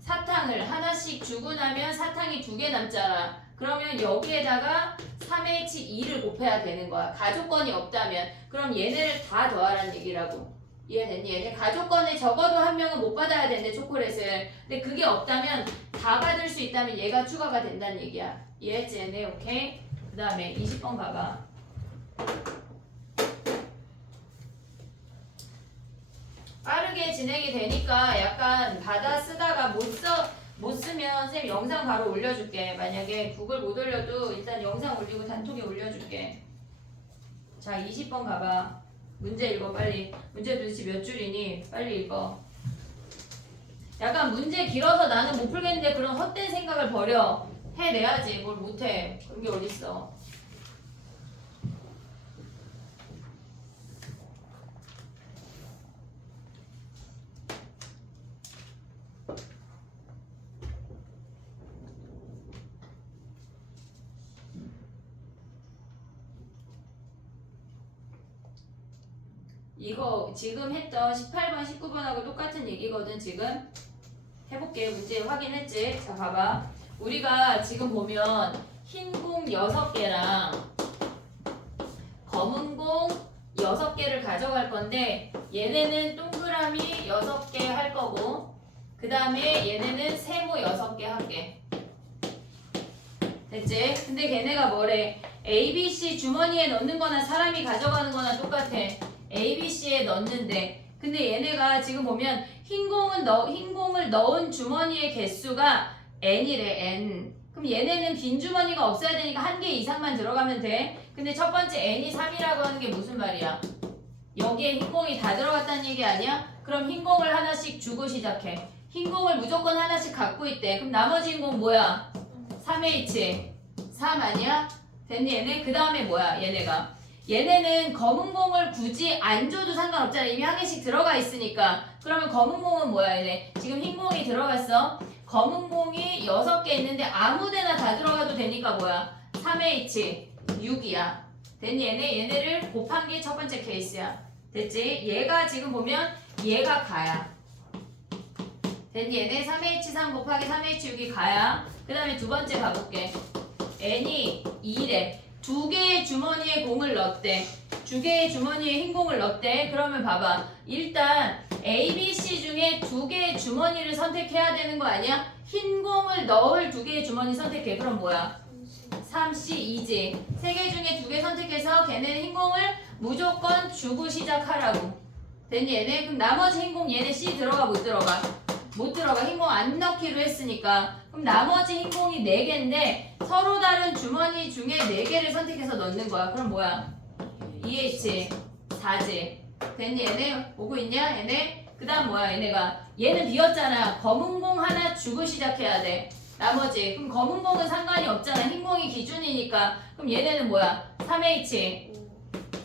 사탕을 하나씩 주고 나면 사탕이 2개 남잖아. 그러면 여기에다가 3H2를 곱해야 되는 거야. 가족건이 없다면. 그럼 얘네를 다 더하라는 얘기라고. 이해됐니? 얘네 가족건에 적어도 한 명은 못 받아야 되는데 초콜릿을. 근데 그게 없다면 다 받을 수 있다면 얘가 추가가 된다는 얘기야. 이해했지? 얘네 오케이? 그 다음에 20번 봐봐. 빠르게 진행이 되니까 약간 받아 쓰다가 못 쓰면 선생님 영상 바로 올려줄게. 만약에 구글 못 올려도 일단 영상 올리고 단톡에 올려줄게. 자 20번 가봐. 문제 읽어 빨리. 문제 도대체 몇 줄이니? 빨리 읽어. 약간 문제 길어서 나는 못 풀겠는데 그런 헛된 생각을 버려. 해내야지. 뭘 못해. 그런 게 어딨어. 이거 지금 했던 18번, 19번하고 똑같은 얘기거든. 지금 해볼게. 문제 확인했지? 자 봐봐. 우리가 지금 보면 흰 공 6개랑 검은 공 6개를 가져갈 건데 얘네는 동그라미 6개 할 거고 그 다음에 얘네는 세모 6개 할게. 됐지? 근데 걔네가 뭐래? ABC 주머니에 넣는 거나 사람이 가져가는 거나 똑같아. ABC에 넣는데 근데 얘네가 지금 보면 흰 공을 넣은 주머니의 개수가 n이래. n. 그럼 얘네는 빈 주머니가 없어야 되니까 1개 이상만 들어가면 돼. 근데 첫 번째 n이 3이라고 하는 게 무슨 말이야? 여기에 흰 공이 다 들어갔다는 얘기 아니야? 그럼 흰 공을 하나씩 주고 시작해. 흰 공을 무조건 하나씩 갖고 있대. 그럼 나머지 흰 공 뭐야? 3H. 3 아니야? 됐니 얘네? 그 다음에 뭐야 얘네가? 얘네는 검은 공을 굳이 안 줘도 상관없잖아. 이미 한 개씩 들어가 있으니까. 그러면 검은 공은 뭐야 얘네? 지금 흰 공이 들어갔어. 검은 공이 6개 있는데 아무 데나 다 들어가도 되니까 뭐야? 3H 6이야. 됐니 얘네? 얘네를 곱한 게 첫 번째 케이스야. 됐지? 얘가 지금 보면 얘가 가야. 됐니 얘네? 3H3 곱하기 3H6이 가야. 그 다음에 두 번째 가볼게. N이 2래. 두 개의 주머니에 공을 넣었대. 두 개의 주머니에 흰 공을 넣었대. 그러면 봐봐. 일단 A, B, C 중에 두 개의 주머니를 선택해야 되는 거 아니야? 흰 공을 넣을 두 개의 주머니 선택해. 그럼 뭐야? 3C, 2지. 세 개 중에 두 개 선택해서 걔네는 흰 공을 무조건 주고 시작하라고. 됐니 얘네? 그럼 나머지 흰 공 얘네 C 들어가 못 들어가? 못 들어가. 흰 공 안 넣기로 했으니까. 그럼 나머지 흰 공이 4개인데 서로 다른 주머니 중에 4개를 선택해서 넣는 거야. 그럼 뭐야? 2H 4J. 됐니 얘네? 오고 있냐 얘네? 그 다음 뭐야 얘네가? 얘는 비었잖아. 검은 공 하나 주고 시작해야 돼. 나머지. 그럼 검은 공은 상관이 없잖아. 흰 공이 기준이니까. 그럼 얘네는 뭐야? 3H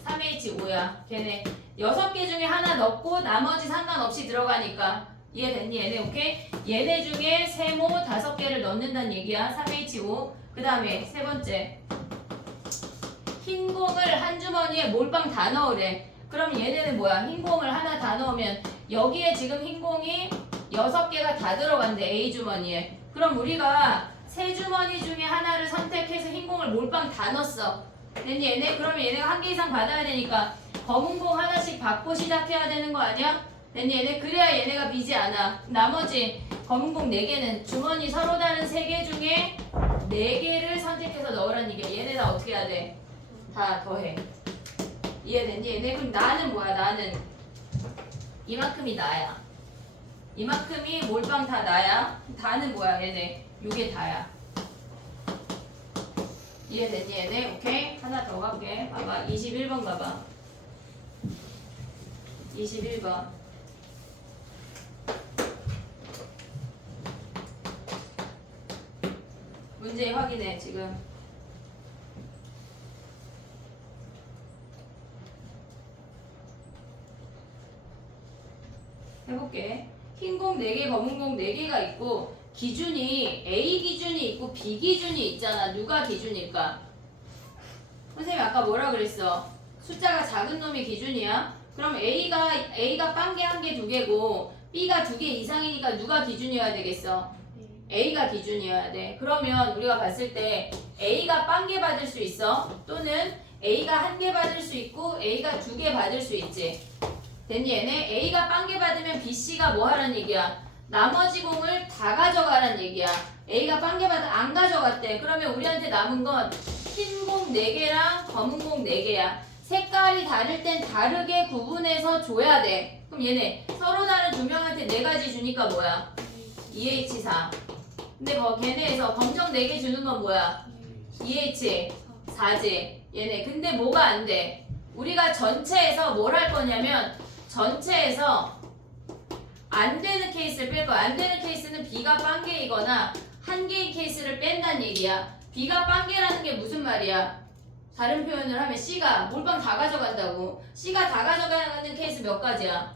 3H5야. 걔네 6개 중에 하나 넣고 나머지 상관없이 들어가니까. 이해됐니 얘네? 오케이? 얘네 중에 세모 5개를 넣는다는 얘기야. 3H5. 그 다음에 세 번째. 흰 공을 한 주머니에 몰빵 다 넣으래. 그럼 얘네는 뭐야? 흰 공을 하나 다 넣으면 여기에 지금 흰 공이 6개가 다 들어간대. A 주머니에. 그럼 우리가 세 주머니 중에 하나를 선택해서 흰 공을 몰빵 다 넣었어. 됐니 얘네? 그러면 얘네가 한 개 이상 받아야 되니까 검은 공 하나씩 받고 시작해야 되는 거 아니야? 됐니 얘네? 그래야 얘네가 비지 않아. 나머지 검은 공 4개는 주머니 서로 다른 3개 중에 4개를 선택해서 넣으라는 얘기야. 얘네 다 어떻게 해야 돼? 다 더해. 이해됐니 얘네? 그럼 나는 뭐야? 나는 이만큼이 나야. 이만큼이 몰빵 다 나야. 다는 뭐야 얘네? 요게 다야. 이해됐니 얘네? 오케이? 하나 더 갈게. 봐봐. 21번 가봐. 21번. 문제 확인해 지금. 해볼게. 흰 공 4개, 검은 공 4개가 있고 기준이 A 기준이 있고 B 기준이 있잖아. 누가 기준일까? 선생님이 아까 뭐라 그랬어? 숫자가 작은 놈이 기준이야? 그럼 A가 빵개 1개 2개고 B가 2개 이상이니까 누가 기준이어야 되겠어? A가 기준이어야 돼. 그러면 우리가 봤을 때 A가 빵개 받을 수 있어. 또는 A가 1개 받을 수 있고 A가 2개 받을 수 있지. 됐니 얘네? A가 빵개 받으면 BC가 뭐 하라는 얘기야? 나머지 공을 다 가져가라는 얘기야. A가 빵개 받아 안 가져갔대. 그러면 우리한테 남은 건 흰 공 4개랑 검은 공 4개야. 색깔이 다를 땐 다르게 구분해서 줘야 돼. 그럼 얘네 서로 다른 두 명한테 4가지 주니까 뭐야? 2H4. 근데 걔네에서 검정 4개 주는 건 뭐야? 2H4지. 얘네. 근데 뭐가 안 돼? 우리가 전체에서 뭘 할 거냐면 전체에서 안 되는 케이스를 뺄 거야. 안 되는 케이스는 B가 빵개이거나 한 개의 케이스를 뺀다는 얘기야. B가 빵개라는 게 무슨 말이야? 다른 표현을 하면 C가 몰빵 다 가져간다고. C가 다 가져가는 케이스 몇 가지야?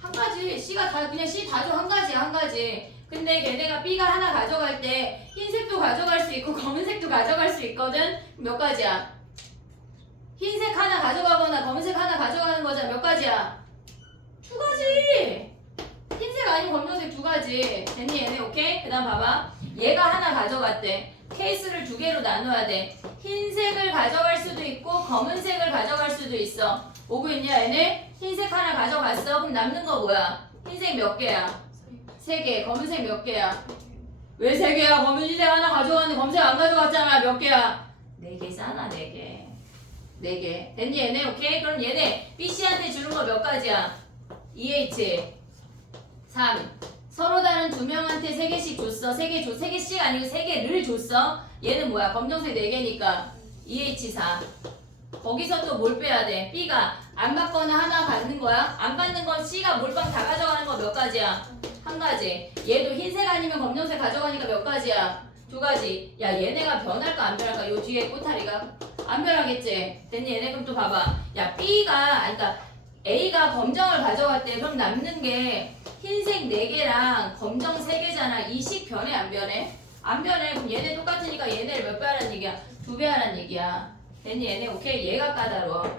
한 가지. C가 다 그냥 C 다 줘. 한 가지야. 한 가지. 근데 걔네가 B가 하나 가져갈 때 흰색도 가져갈 수 있고 검은색도 가져갈 수 있거든. 몇 가지야? 흰색 하나 가져가거나 검은색 하나 가져가는 거잖아. 몇 가지야? 2가지. 흰색 아니면 검정색 2가지. 됐니 얘네? 오케이? 그 다음 봐봐. 얘가 하나 가져갔대. 케이스를 2개로 나눠야 돼. 흰색을 가져갈 수도 있고 검은색을 가져갈 수도 있어. 오고 있냐 얘네? 흰색 하나 가져갔어. 그럼 남는 거 뭐야? 흰색 몇 개야? 3개. 검은색 몇 개야? 왜 3개야? 검은색 하나 가져갔는데 검은색 안 가져갔잖아. 몇 개야? 4개잖아. 4개. 4개. 됐니 얘네? 오케이? 그럼 얘네 BC한테 주는 거 몇 가지야? 2H 3. 서로 다른 두 명한테 3개씩 줬어. 3개씩 아니고 3개를 줬어. 얘는 뭐야? 검정색 4개니까 2H4. 거기서 또 뭘 빼야 돼? B가 안 받거나 하나 받는 거야? 안 받는 건 C가 몰빵 다 가져가는 거 몇 가지야? 한 가지. 얘도 흰색 아니면 검정색 가져가니까 몇 가지야? 두 가지. 야 얘네가 변할까 안 변할까? 요 뒤에 꼬타리가 안 변하겠지. 됐니? 얘네 그럼 또 봐봐. 야 B가 아니 그러니까 A가 검정을 가져갈 때 그럼 남는 게 흰색 4개랑 검정 3개잖아. 이 식 변해 안 변해? 안 변해. 그럼 얘네 똑같으니까 얘네를 몇 배 하라는 얘기야? 2배 하라는 얘기야. 됐니? 얘네 오케이? 얘가 까다로워.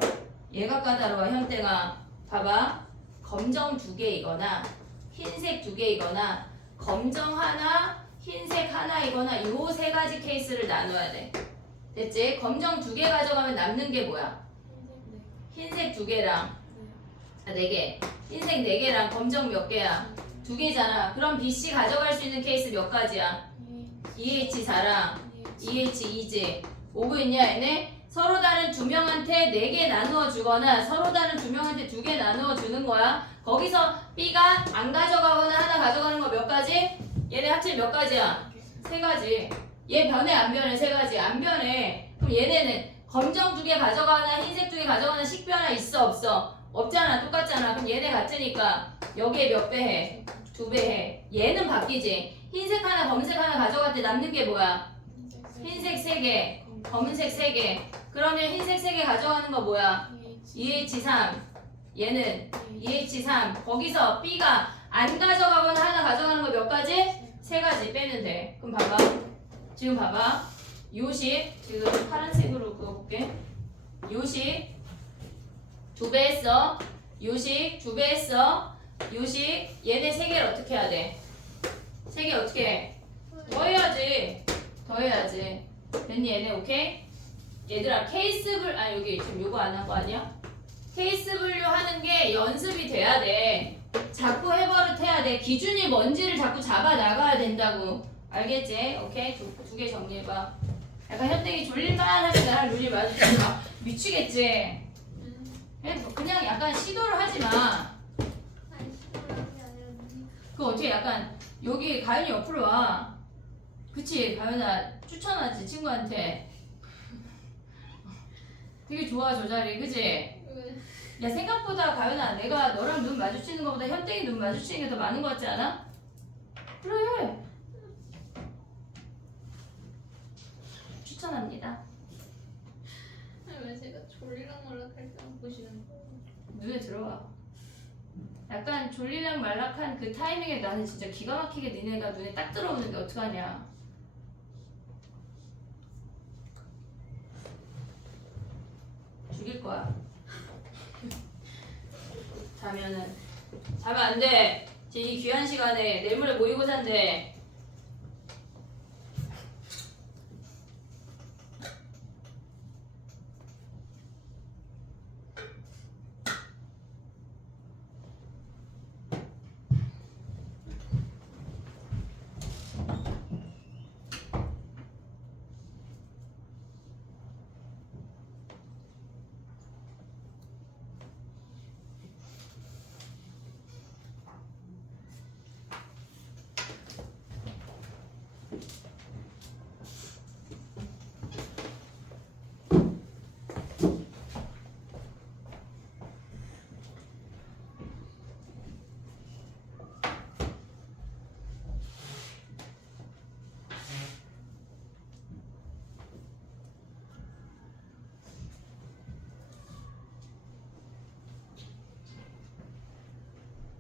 얘가 까다로워. 현땡아. 봐봐. 검정 2개이거나 흰색 2개이거나 검정 하나 흰색 하나이거나 요 3가지 케이스를 나눠야 돼. 됐지? 검정 2개 가져가면 남는 게 뭐야? 흰색 2개랑 4개. 흰색 4개랑 검정 몇 개야? 2개잖아. 그럼 BC 가져갈 수 있는 케이스 몇 가지야? EH4랑 EH2지. 오고 있냐 얘네? 서로 다른 2명한테 4개 나누어 주거나 서로 다른 2명한테 2개 나누어 주는 거야. 거기서 B가 안 가져가거나 하나 가져가는 거 몇 가지? 얘네 합치면 몇 가지야? 3가지. 얘 변해 안 변해? 3가지. 안 변해. 그럼 얘네는 검정 2개 가져가거나 흰색 2개 가져가거나 식변화 있어 없어? 없잖아. 똑같잖아. 그럼 얘네 같으니까 여기에 몇 배 해? 2배 해. 얘는 바뀌지. 흰색 하나 검은색 하나 가져갈 때 남는 게 뭐야? 흰색 3개 검은색 3개. 그러면 흰색 3개 가져가는 거 뭐야? EH3. 얘는 EH3. 거기서 B가 안 가져가거나 하나 가져가는 거 몇 가지? 3가지 빼면 돼. 그럼 봐봐. 지금 봐봐. 요식 지금 파란색으로 그어볼게. 요식 2배 했어. 요식 2배 했어. 요식 얘네 3개를 어떻게 해야 돼? 3개 어떻게 해? 더 해야지. 더 해야지. 됐니 얘네 오케이? 얘들아 케이스불 아 여기 지금 요거 안 한 거 아니야? 케이스 분류 하는 게 연습이 돼야 돼. 자꾸 해버릇 해야 돼. 기준이 뭔지를 자꾸 잡아 나가야 된다고. 알겠지? 오케이? 두 개 정리해봐. 약간 현땡이 졸릴만 하면 나랑 눈이 마주치면 미치겠지? 그냥 약간 시도를 하지 마. 그거 어떻게 약간 여기 가연이 옆으로 와. 그치? 가연아 추천하지 친구한테. 되게 좋아 저 자리 그치? 야 생각보다 가연아 내가 너랑 눈 마주치는 것보다 현땡이 눈 마주치는 게 더 많은 것 같지 않아? 그래 추천합니다. 왜 제가 졸리랑 말락할 때만 보시는 거예요? 눈에 들어와. 약간 졸리랑 말락한 그 타이밍에 나는 진짜 기가 막히게 니네가 눈에 딱 들어오는데 어떡하냐. 죽일 거야. 자면은 자면 안 돼. 이 귀한 시간에 내일모레 모의고사인데.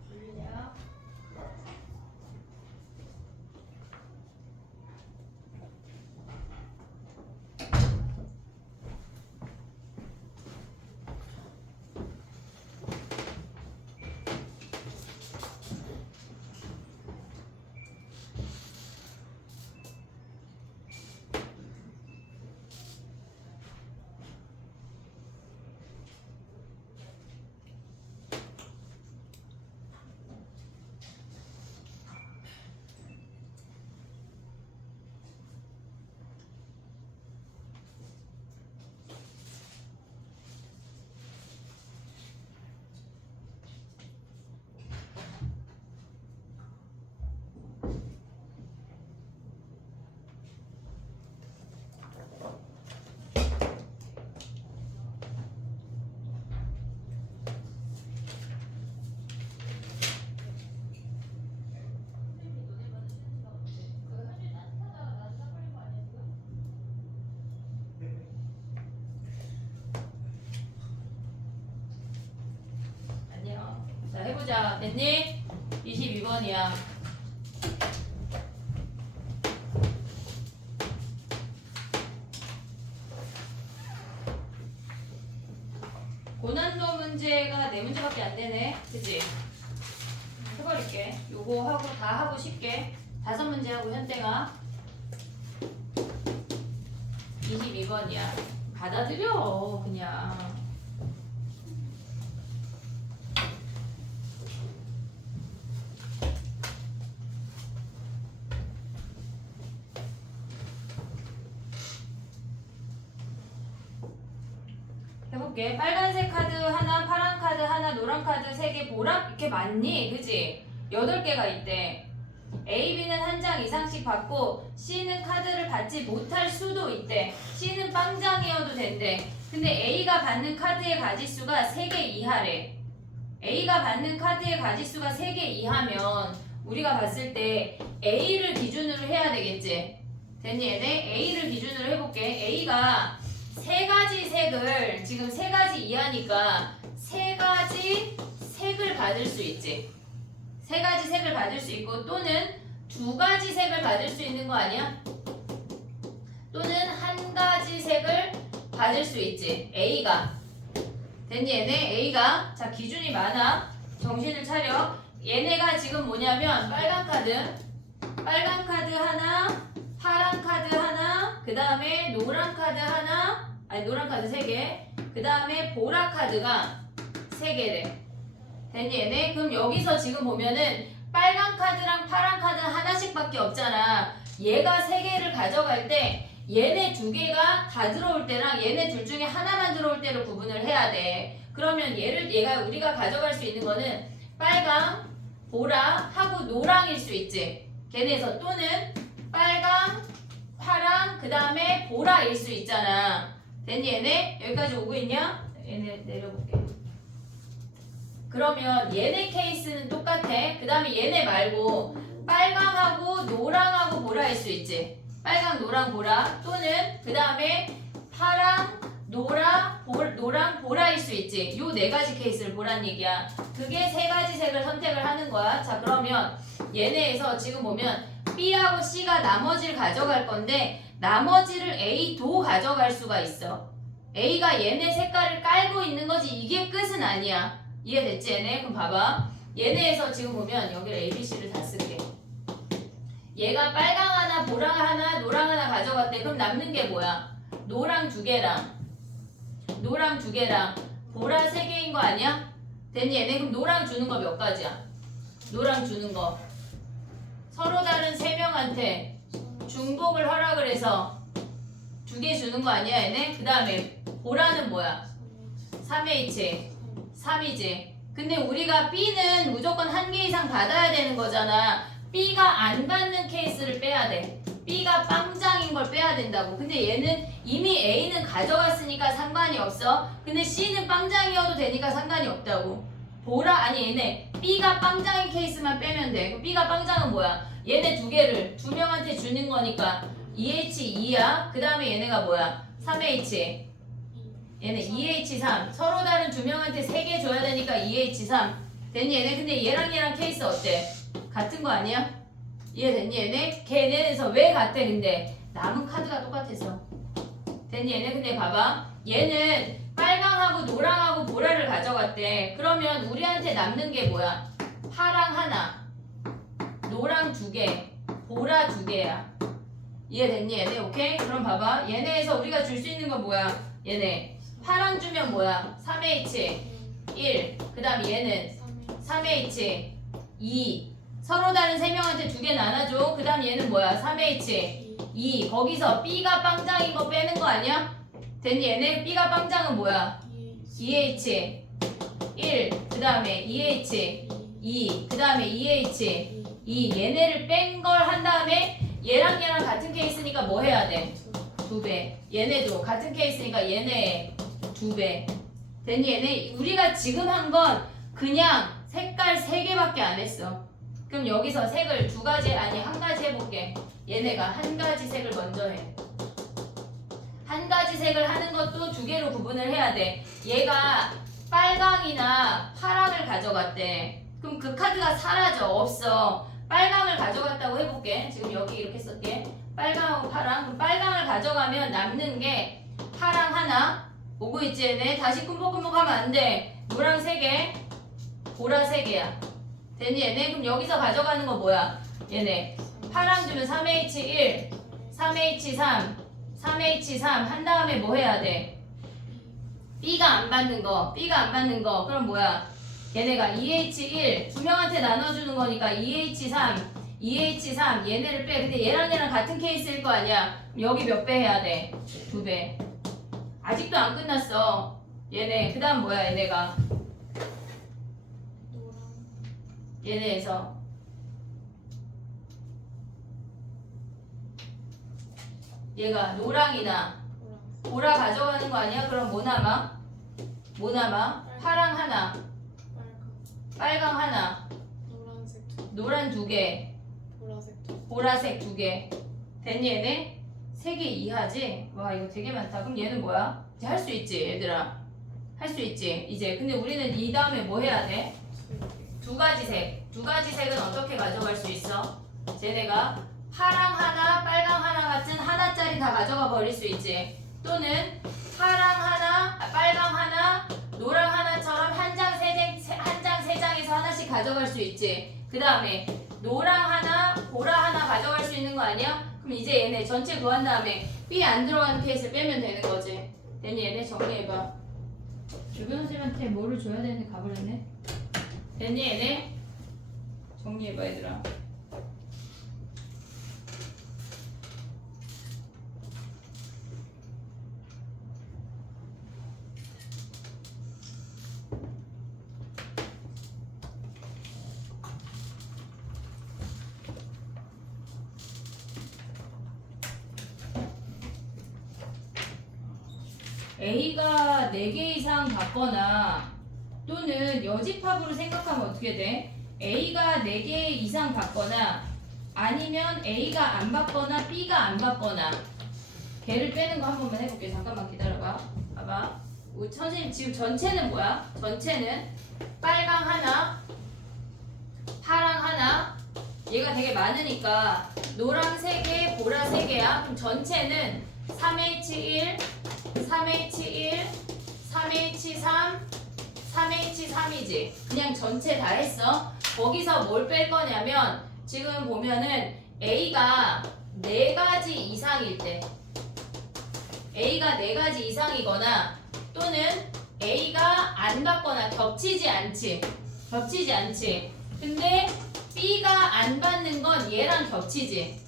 졸리냐? 해보자. 됐니? 22번이야. 고난도 문제가 4문제밖에 안 되네. 그치? 해버릴게. 요거 하고 다 하고 쉽게 5문제 하고 현땡아 22번이야. 받아들여 그냥. 해볼게. 빨간색 카드 하나, 파란 카드 하나, 노란 카드 3개, 보라 이렇게 많니? 그지? 8개가 있대. A, B는 한 장 이상씩 받고 C는 카드를 받지 못할 수도 있대. C는 빵장이어도 된대. 근데 A가 받는 카드의 가지수가 3개 이하래. A가 받는 카드의 가지수가 3개 이하면 우리가 봤을 때 A를 기준으로 해야 되겠지? 됐니 얘네? A를 기준으로 해볼게. A가 3가지 색을 지금 3가지 이하니까 3가지 색을 받을 수 있지. 3가지 색을 받을 수 있고 또는 2가지 색을 받을 수 있는 거 아니야? 또는 1가지 색을 받을 수 있지. A가 됐니 얘네? A가 자 기준이 많아. 정신을 차려. 얘네가 지금 뭐냐면 빨간 카드 하나, 파란 카드 하나, 그 다음에 노란 카드 하나, 아니 노란 카드 3개, 그 다음에 보라 카드가 3개래. 됐니 얘네? 그럼 여기서 지금 보면은 빨간 카드랑 파란 카드는 하나씩밖에 없잖아. 얘가 3개를 가져갈 때 얘네 2개가 다 들어올 때랑 얘네 둘 중에 하나만 들어올 때로 구분을 해야 돼. 그러면 얘가 우리가 가져갈 수 있는 거는 빨강, 보라 하고 노랑일 수 있지. 걔네에서 또는 빨강, 파랑, 그 다음에 보라일 수 있잖아. 됐니 얘네? 여기까지 오고 있냐? 얘네 내려볼게. 그러면 얘네 케이스는 똑같아. 그 다음에 얘네 말고 빨강하고 노랑하고 보라일 수 있지. 빨강, 노랑, 보라 또는 그 다음에 파랑, 노랑, 보라일 수 있지. 요 4가지 케이스를 보란 얘기야. 그게 3가지 색을 선택을 하는 거야. 자 그러면 얘네에서 지금 보면 B하고 C가 나머지를 가져갈 건데 나머지를 A도 가져갈 수가 있어. A가 얘네 색깔을 깔고 있는 거지 이게 끝은 아니야. 이해됐지 얘네? 그럼 봐봐. 얘네에서 지금 보면 여기 A, B, C를 다 쓸게. 얘가 빨강 하나, 보라 하나, 노랑 하나 가져갔대. 그럼 남는 게 뭐야? 노랑 2개랑 노랑 2개랑 보라 3개인 거 아니야? 됐니 얘네? 그럼 노랑 주는 거 몇 가지야? 노랑 주는 거 서로 다른 3명한테 중복을 허락을 해서 2개 주는 거 아니야 얘네? 그 다음에 보라는 뭐야? 3H 3이지. 근데 우리가 B는 무조건 1개 이상 받아야 되는 거잖아. B가 안 받는 케이스를 빼야 돼. B가 빵장인 걸 빼야 된다고. 근데 얘는 이미 A는 가져갔으니까 상관이 없어. 근데 C는 빵장이어도 되니까 상관이 없다고. 아니 얘네 B가 빵장인 케이스만 빼면 돼. 그럼 B가 빵장은 뭐야? 얘네 2개를 2명한테 주는 거니까 2H2야. 그 다음에 얘네가 뭐야? 3H 얘네 2H3 서로 다른 2명한테 3개 줘야 되니까 2H3 됐니 얘네? 근데 얘랑 케이스 어때? 같은 거 아니야? 이해됐니 얘네? 걔네에서 왜 같대 근데? 남은 카드가 똑같아서 됐니 얘네? 근데 봐봐 얘는 빨강하고 노랑하고 보라를 가져갔대. 그러면 우리한테 남는 게 뭐야? 파랑 하나 노랑 2개 보라 2개야. 이해됐니 얘네? 오케이? 그럼 봐봐 얘네에서 우리가 줄 수 있는 건 뭐야? 얘네 파랑 주면 뭐야? 3H 1 그 다음 얘는 3H 2 서로 다른 3명한테 2개 나눠줘. 그 다음 얘는 뭐야? 3H 2 거기서 B가 빵장인 거 빼는 거 아니야? 됐니 얘네? B가 빵장은 뭐야? 2H 1 그 다음에 2H 2 그 다음에 2H 2 얘네를 뺀 걸 한 다음에 얘랑 같은 케이스니까 뭐 해야 돼? 2배. 얘네도 같은 케이스니까 얘네 2배. 됐니 얘네? 우리가 지금 한 건 그냥 색깔 3개밖에 안 했어. 그럼 여기서 색을 2가지 아니 1가지 해볼게. 얘네가 1가지 색을 먼저 해. 1가지 색을 하는 것도 2개로 구분을 해야 돼. 얘가 빨강이나 파랑을 가져갔대. 그럼 그 카드가 사라져. 없어. 빨강을 가져갔다고 해볼게. 지금 여기 이렇게 썼게. 빨강하고 파랑. 그럼 빨강을 가져가면 남는 게 파랑 하나. 오고 있지 얘네. 다시 끔뻑끔뻑 하면 안 돼. 노랑 3개, 보라 3개야. 됐니 얘네? 그럼 여기서 가져가는 거 뭐야? 얘네. 파랑 주면 3H1, 3H3, 3H3 한 다음에 뭐 해야 돼? B가 안 받는 거. B가 안 받는 거. 그럼 뭐야? 얘네가 2H1 두 명한테 나눠주는 거니까 2H3, 2H3 얘네를 빼. 근데 얘랑 같은 케이스일 거 아니야? 여기 몇 배 해야 돼? 2배. 아직도 안 끝났어. 얘네. 그 다음 뭐야 얘네가? 노랑 얘네에서 얘가 노랑이나 노랑 보라 가져가는 거 아니야? 그럼 뭐 남아? 뭐 남아? 파랑 하나, 빨강 빨강 하나, 노란색 두 노란 2개, 보라색 두 보라색 2개. 됐니 얘네? 3개 이하지? 와 이거 되게 많다. 그럼 얘는 뭐야? 이제 할 수 있지 얘들아. 할 수 있지 이제. 근데 우리는 이 다음에 뭐 해야 돼? 두 개. 2가지 색. 2가지 색은 어떻게 가져갈 수 있어? 쟤네가 파랑 하나, 빨강 하나 같은 하나짜리 다 가져가 버릴 수 있지. 또는 파랑 하나, 빨강 하나, 노랑 하나처럼 한 장 세 장에서 하나씩 가져갈 수 있지. 그 다음에 노랑 하나, 보라 하나 가져갈 수 있는 거 아니야? 그럼 이제 얘네 전체 구한 다음에 B 안 들어가는 케이스를 빼면 되는 거지. 됐니 얘네? 정리해봐. 주변 선생님한테 뭐를 줘야 되는데 가버렸네. 됐니 얘네? 정리해봐 얘들아. A가 4개 이상 받거나 또는 여집합으로 생각하면 어떻게 돼? A가 4개 이상 받거나 아니면 A가 안 받거나 B가 안 받거나. 걔를 빼는 거 한 번만 해볼게. 잠깐만 기다려봐. 봐봐. 우리 선생님 지금 전체는 뭐야? 전체는 빨강 하나, 파랑 하나. 얘가 되게 많으니까 노랑 3개, 보라 3개야. 그럼 전체는 3H1, 3H1, 3H3, 3H3이지. 그냥 전체 다 했어. 거기서 뭘 뺄 거냐면 지금 보면은 A가 4가지 이상일 때, A가 4가지 이상이거나 또는 A가 안 받거나 겹치지 않지. 겹치지 않지. 근데 B가 안 받는 건 얘랑 겹치지.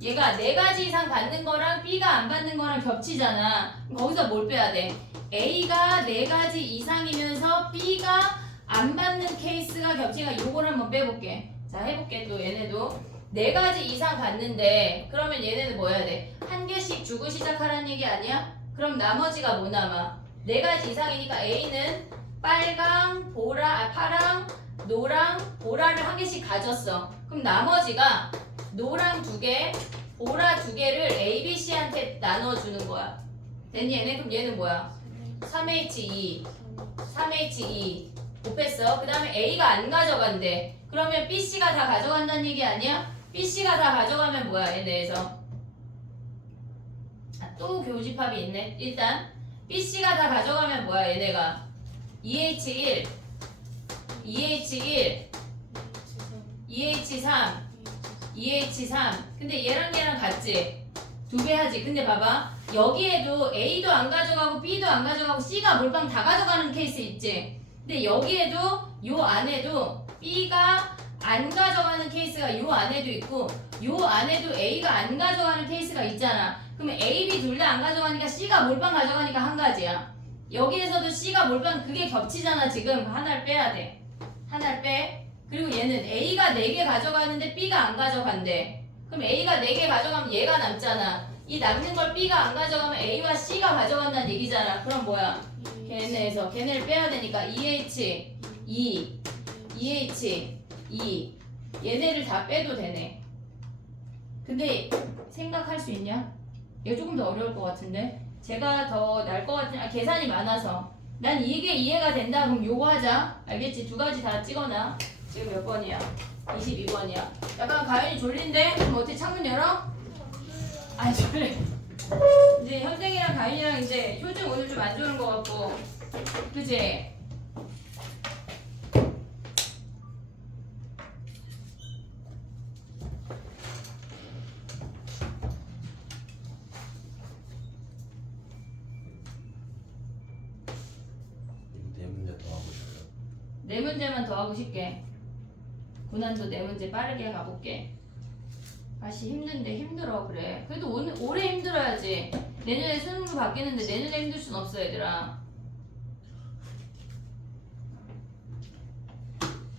얘가 4가지 이상 받는 거랑 B가 안 받는 거랑 겹치잖아. 그럼 거기서 뭘 빼야 돼? A가 4가지 이상이면서 B가 안 받는 케이스가 겹치니까 요걸 한번 빼볼게. 자 해볼게. 또 얘네도 4가지 이상 받는데 그러면 얘네는 뭐 해야 돼? 한 개씩 주고 시작하라는 얘기 아니야? 그럼 나머지가 뭐 남아? 4가지 이상이니까 A는 빨강, 보라, 파랑, 노랑, 보라를 한 개씩 가졌어. 그럼 나머지가 노랑 2개, 보라 2개를 A, B, C한테 나눠주는 거야. 됐니 얘네? 그럼 얘는 뭐야? 3H2, 3H2 곱했어. 그 다음에 A가 안 가져간대. 그러면 B, C가 다 가져간다는 얘기 아니야? B, C가 다 가져가면 뭐야 얘네에서? 또 교집합이 있네. 일단 B, C가 다 가져가면 뭐야 얘네가? 2H1, 2H1, 2H3, 2H3. 근데 얘랑 같지? 2배 하지. 근데 봐봐. 여기에도 A도 안 가져가고 B도 안 가져가고 C가 몰빵 다 가져가는 케이스 있지? 근데 여기에도 요 안에도 B가 안 가져가는 케이스가 요 안에도 있고 요 안에도 A가 안 가져가는 케이스가 있잖아. 그러면 A, B 둘 다 안 가져가니까 C가 몰빵 가져가니까 한 가지야. 여기에서도 C가 몰빵 그게 겹치잖아. 지금 하나를 빼야 돼. 하나를 빼. 그리고 얘는 A가 4개 가져가는데 B가 안 가져간대. 그럼 A가 4개 가져가면 얘가 남잖아. 이 남는 걸 B가 안 가져가면 A와 C가 가져간다는 얘기잖아. 그럼 뭐야? 걔네에서 걔네를 빼야 되니까 2H, 2, 2H, 2 얘네를 다 빼도 되네. 근데 생각할 수 있냐? 이거 조금 더 어려울 것 같은데 제가 더 날 것 같은 계산이 많아서 난 이게 이해가 된다. 그럼 요거 하자. 알겠지? 2가지 다 찍어놔. 지금 몇 번이야? 22번이야. 약간 가연이 졸린데? 그럼 어떻게 창문 열어? 안 졸려. 이제 현생이랑 가연이랑 이제 효중 오늘 좀 안 좋은 거 같고, 그지? 이거 네 문제 더 하고 싶어요. 네 문제만 더 하고 싶게. 고난도 네 문제 빠르게 가볼게. 다시 힘든데 힘들어 그래. 그래도 오늘 올해 힘들어야지. 내년에 수능도 바뀌는데 내년에 힘들 순 없어 얘들아.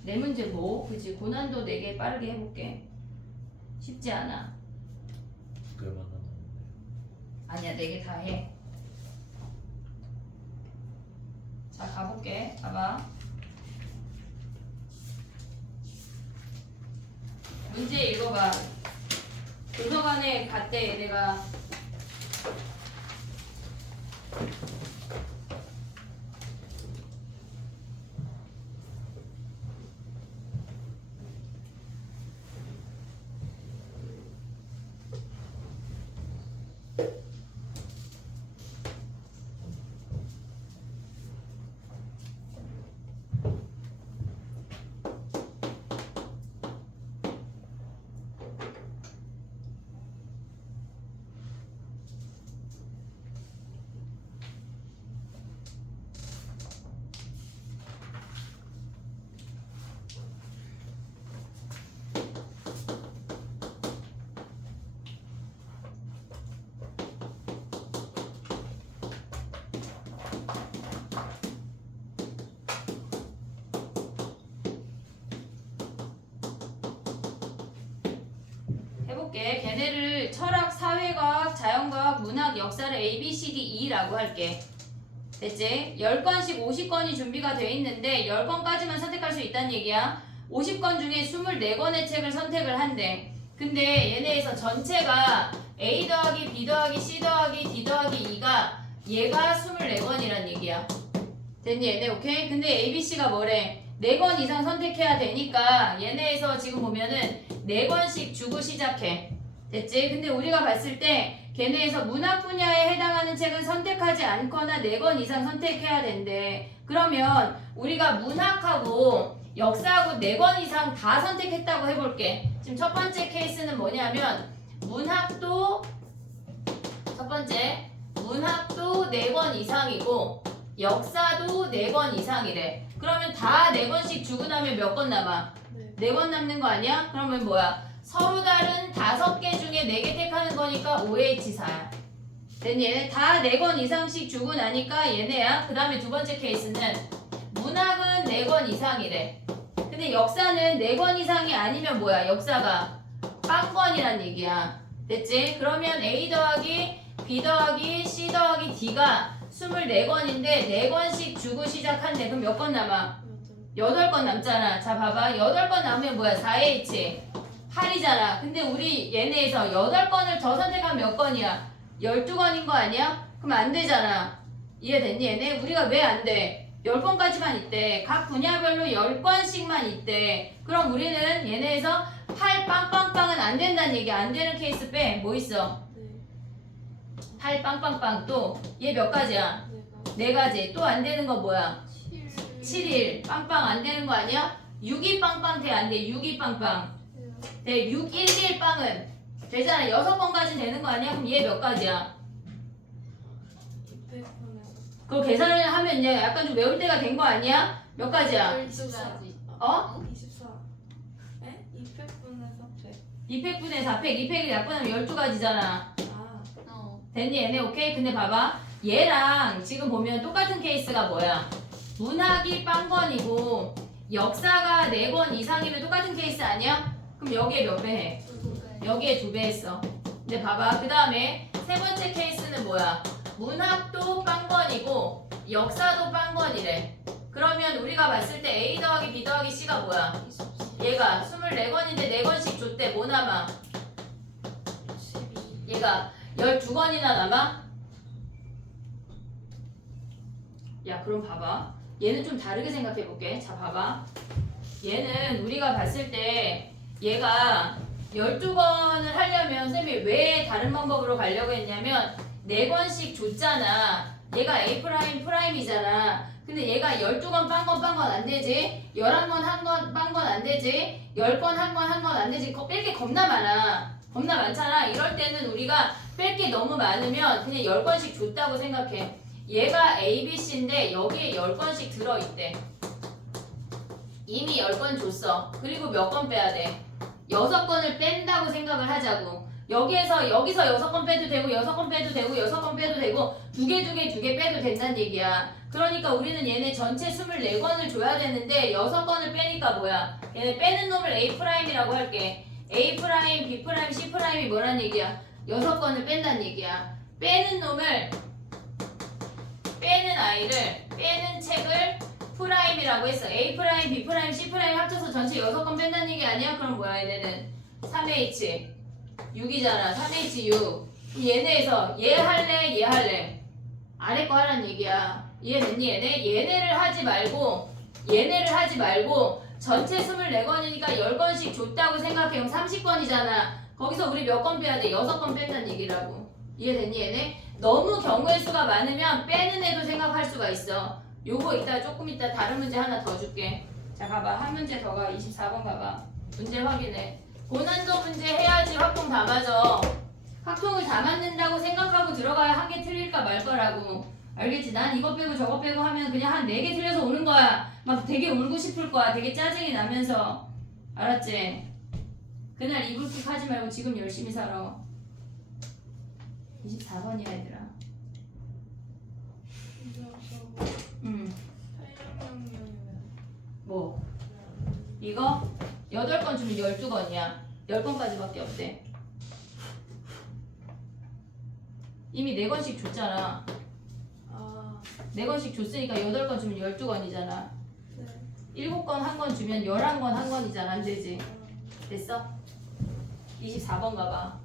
네 문제 뭐? 그치 고난도 4개 빠르게 해볼게. 쉽지 않아. 그럴만 하는데. 아니야 4개 다 해. 자 가볼게. 봐봐. 문제 읽어봐. 도서관에 갔대 얘네가. 해볼게. 걔네를 철학, 사회과학, 자연과학, 문학, 역사를 A, B, C, D, E라고 할게. 됐지? 10건씩 50건이 준비가 돼 있는데 10건까지만 선택할 수 있다는 얘기야. 50건 중에 24권의 책을 선택을 한대. 근데 얘네에서 전체가 A 더하기 B 더하기 C 더하기 D 더하기 2가 얘가 24권이란 얘기야. 됐니 얘네 오케이? 근데 A, B, C가 뭐래? 4권 이상 선택해야 되니까 얘네에서 지금 보면은 4권씩 주고 시작해. 됐지? 근데 우리가 봤을 때 걔네에서 문학 분야에 해당하는 책은 선택하지 않거나 4권 이상 선택해야 된대. 그러면 우리가 문학하고 역사하고 4권 이상 다 선택했다고 해볼게. 지금 첫 번째 케이스는 뭐냐면 문학도 첫 번째 문학도 4권 이상이고 역사도 4권 이상이래. 그러면 다 4권씩 주고 나면 몇 권 남아? 4권 남는 거 아니야? 그러면 뭐야? 서로 다른 5개 중에 4개 택하는 거니까 OH4야. 됐니? 얘네 다 4권 이상씩 주고 나니까 얘네야. 그 다음에 두 번째 케이스는 문학은 4권 이상이래. 근데 역사는 4권 이상이 아니면 뭐야? 역사가 빵권이란 얘기야. 됐지? 그러면 A 더하기 B 더하기 C 더하기 D가 24권인데 4권씩 주고 시작한대. 그럼 몇 권 남아? 8권 남잖아. 자 봐봐. 8권 남으면 뭐야? 4H 8이잖아. 근데 우리 얘네에서 8건을 더 선택하면 몇 건이야? 12건인 거 아니야? 그럼 안 되잖아. 이해됐니 얘네? 우리가 왜 안 돼? 10건까지만 있대. 각 분야별로 10건씩만 있대. 그럼 우리는 얘네에서 8 빵빵빵은 안 된다는 얘기야. 안 되는 케이스 빼. 뭐 있어? 8 빵빵빵. 또 얘 몇 가지야? 4가지. 또 안 되는 거 뭐야? 7일 빵빵 안 되는 거 아니야? 6이 빵빵 돼. 안 돼. 6이 빵빵. 네, 6, 1, 1 빵은 되잖아. 6번까지 되는 거 아니야? 그럼 얘 몇 가지야? 그거 계산을 하면 이제 약간 좀 외울 때가 된 거 아니야? 몇 가지야? 24가지. 어? 24. 에? 200분에서 100. 200분의 400, 200이 약분하면 12가지잖아. 아. 됐니 얘네 오케이? 근데 봐봐. 얘랑 지금 보면 똑같은 케이스가 뭐야? 문학이 빵권이고 역사가 4권 이상이면 똑같은 케이스 아니야? 그럼 여기에 몇 배 해? 여기에 2배 했어. 근데 봐봐. 그 다음에 세 번째 케이스는 뭐야? 문학도 빵권이고 역사도 빵권이래. 그러면 우리가 봤을 때 A 더하기 B 더하기 C가 뭐야? 얘가 24권인데 4권씩 줬대. 뭐 남아? 얘가 12권이나 남아? 야 그럼 봐봐. 얘는 좀 다르게 생각해볼게. 자 봐봐. 얘는 우리가 봤을 때 얘가 12권을 하려면 쌤이 왜 다른 방법으로 가려고 했냐면 4권씩 줬잖아. 얘가 A 프라임이잖아. 근데 얘가 12권 빵건 안 되지. 11권 한 건 빵건 안 되지. 10권 한 건 안 되지. 뺄 게 겁나 많아. 겁나 많잖아. 이럴 때는 우리가 뺄 게 너무 많으면 그냥 10권씩 줬다고 생각해. 얘가 A, B, C인데 여기에 10권씩 들어있대. 이미 10권 줬어. 그리고 몇 건 빼야 돼? 6건을 뺀다고 생각을 하자고. 여기서 6건 빼도 되고 6건 빼도 되고 6건 빼도 되고 두 개 빼도 된다는 얘기야. 그러니까 우리는 얘네 전체 24권을 줘야 되는데 6건을 빼니까 뭐야? 얘네 빼는 놈을 A'이라고 할게. A', B', C''이 뭐란 얘기야? 6건을 뺀다는 얘기야. 빼는 놈을 빼는 아이를 빼는 책을 프라임이라고 했어. A', B', C' 합쳐서 전체 6건 뺀다는 얘기 아니야? 그럼 뭐야 얘네는? 3H 6이잖아. 3H6. 얘네에서 얘 할래? 아래 거 하라는 얘기야. 이해됐니 얘네? 얘네를 하지 말고 전체 24권이니까 10권씩 줬다고 생각해. 그럼 30권이잖아. 거기서 우리 몇 건 빼야 돼? 6건 뺀다는 얘기라고. 이해됐니 얘네? 너무 경우의 수가 많으면 빼는 애도 생각할 수가 있어. 요거 조금 이따 다른 문제 하나 더 줄게. 자 가봐. 한 문제 더 가. 24번 가봐. 문제 확인해. 고난도 문제 해야지 확통 다 맞아. 확통을 다 맞는다고 생각하고 들어가야 한 개 틀릴까 말 거라고. 알겠지? 난 이거 빼고 저거 빼고 하면 그냥 한 4개 틀려서 오는 거야. 막 되게 울고 싶을 거야. 되게 짜증이 나면서. 알았지? 그날 이불킥 하지 말고 지금 열심히 살아. 24번이야 얘들아. 뭐? 이거? 8건 주면 12건이야. 10건까지밖에 없대. 이미 4건씩 줬잖아. 4건씩 줬으니까 8건 주면 12건이잖아. 7건 한 건 주면 11건 한 건이잖아. 안 되지? 됐어? 24번 가봐.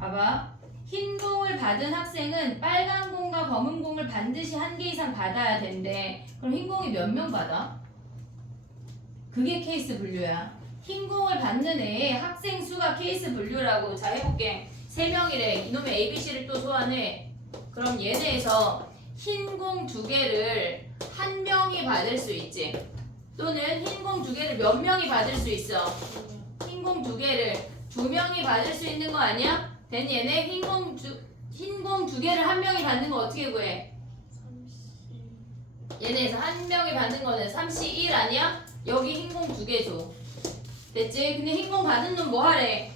봐봐. 흰 공을 받은 학생은 빨간 공과 검은 공을 반드시 1개 이상 받아야 된대. 그럼 흰 공이 몇 명 받아? 그게 케이스 분류야. 흰 공을 받는 애의 학생 수가 케이스 분류라고. 자 해볼게. 3명이래. 이놈의 ABC를 또 소환해. 그럼 얘네에서 흰 공 2개를 1명이 받을 수 있지. 또는 흰 공 2개를 몇 명이 받을 수 있어? 흰 공 2개를 2명이 받을 수 있는 거 아니야? 된 얘네 흰 공 2개를 1명이 받는 거 어떻게 구해? 얘네에서 1명이 받는 거는 3C1 아니야? 여기 흰 공 2개 줘. 됐지? 근데 흰 공 받은 놈 뭐 하래?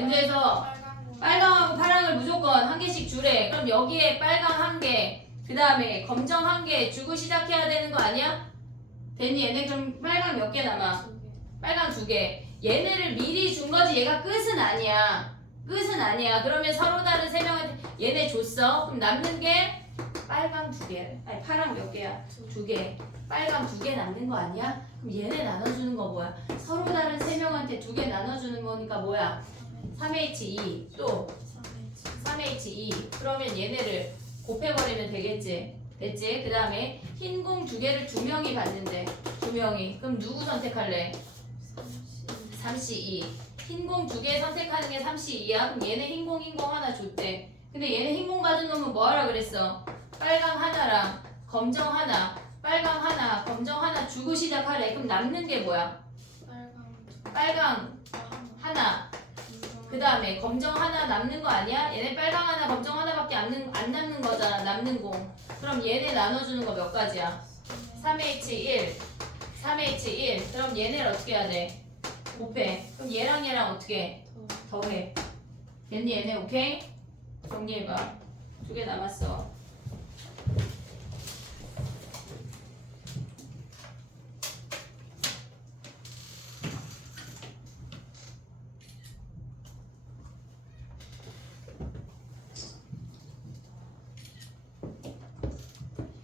문제에서 빨강하고 파랑을 무조건 1개씩 주래. 그럼 여기에 빨강 1개, 그 다음에 검정 1개 주고 시작해야 되는 거 아니야? 됐니? 얘네 그럼 빨강 몇 개 남아? 빨강 2개. 얘네를 미리 준 거지. 얘가 끝은 아니야. 그러면 서로 다른 3명한테 얘네 줬어. 그럼 남는 게 빨강 2개. 아니 파랑 몇 개야? 2개. 빨강 2개 남는 거 아니야? 그럼 얘네 나눠주는 거 뭐야? 서로 다른 3명한테 2개 나눠주는 거니까 뭐야? 3H2 또 3H2. 그러면 얘네를 곱해버리면 되겠지. 됐지? 그 다음에 흰 공 2개를 2명이 받는데 2명이. 그럼 누구 선택할래? 3C2. 흰 공 2개 선택하는 게 3C2야. 그럼 얘네 흰 공 하나 줬대. 근데 얘네 흰 공 받은 놈은 뭐 하라 그랬어? 빨강 하나랑 검정 하나, 빨강 하나, 검정 하나 주고 시작하래. 그럼 남는 게 뭐야? 빨강 하나. 그 다음에 검정 하나 남는 거 아니야? 얘네 빨강 하나, 검정 하나밖에 안 남는 거잖아. 남는 공. 그럼 얘네 나눠주는 거 몇 가지야? 3H1. 그럼 얘네를 어떻게 해야 돼? 곱해. 그럼 얘랑 어떻게 더해? 됐니 얘네? 오케이? 정리해봐. 2개 남았어.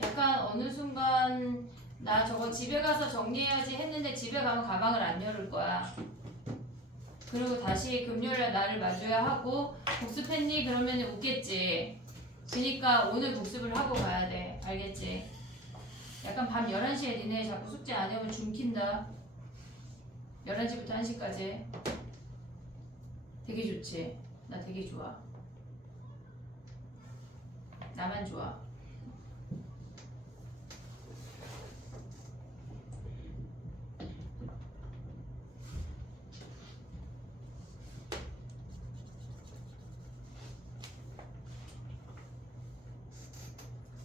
약간 어느 순간 나 저거 집에 가서 정리해야지 했는데 집에 가면 가방을 안 열을 거야. 그리고 다시 금요일날 나를 마주야 하고 복습했니? 그러면 웃겠지. 그니까 오늘 복습을 하고 가야 돼. 알겠지? 약간 밤 11시에 니네 자꾸 숙제 안 해오면 줌킨다. 11시부터 1시까지. 되게 좋지? 나 되게 좋아. 나만 좋아.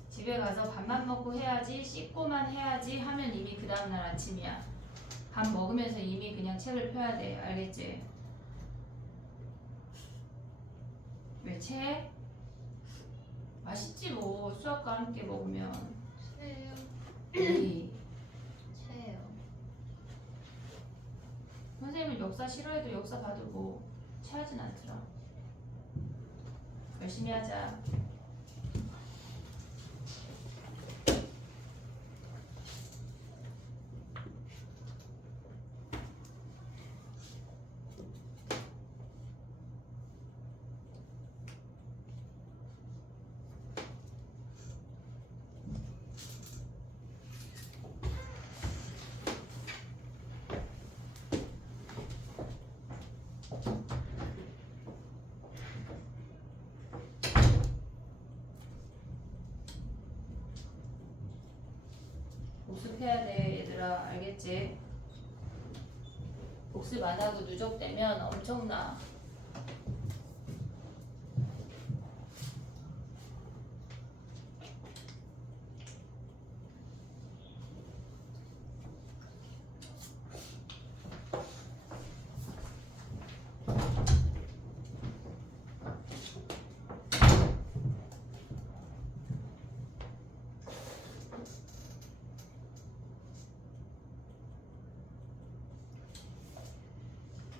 집에 가서 밥만 먹고 해야지, 씻고만 해야지 하면 이미 그 다음날 아침이야. 밥 먹으면서 이미 그냥 책을 펴야 돼. 알겠지? 왜 책? 맛있지 뭐. 수학과 함께 먹으면. 체요. 에이, 체요. 선생님은 역사 싫어해도 역사 봐도 뭐 체하진 않더라. 열심히 하자. 복습해야 돼 얘들아. 알겠지? 복습 안 하고 누적되면 엄청나.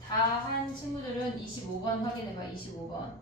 다 한 친구들은 25번 확인해봐. 25번.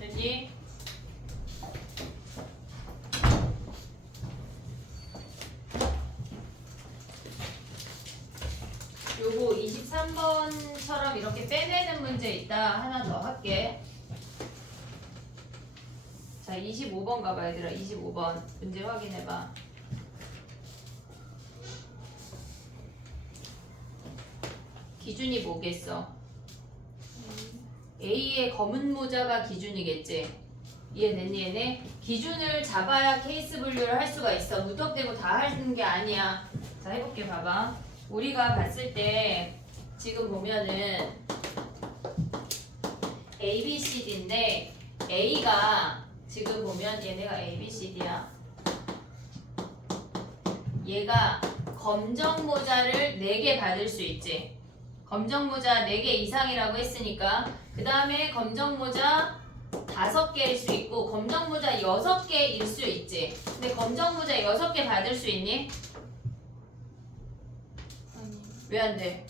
됐니? 요거 23번처럼 이렇게 빼내는 문제 있다. 하나 더 할게. 자, 25번 가봐 얘들아. 25번 문제 확인해봐. 기준이 뭐겠어? A의 검은 모자가 기준이겠지. 이해됐니 얘네? 기준을 잡아야 케이스 분류를 할 수가 있어. 무턱대고 다 하는 게 아니야. 자, 해볼게. 봐봐. 우리가 봤을 때 지금 보면은 A, B, C, D인데 A가 지금 보면 얘네가 A, B, C, D야. 얘가 검정 모자를 4개 받을 수 있지. 검정 모자 4개 이상이라고 했으니까 그 다음에 검정 모자 5개일 수 있고 검정 모자 6개일 수 있지. 근데 검정 모자 6개 받을 수 있니? 아니. 왜 안 돼?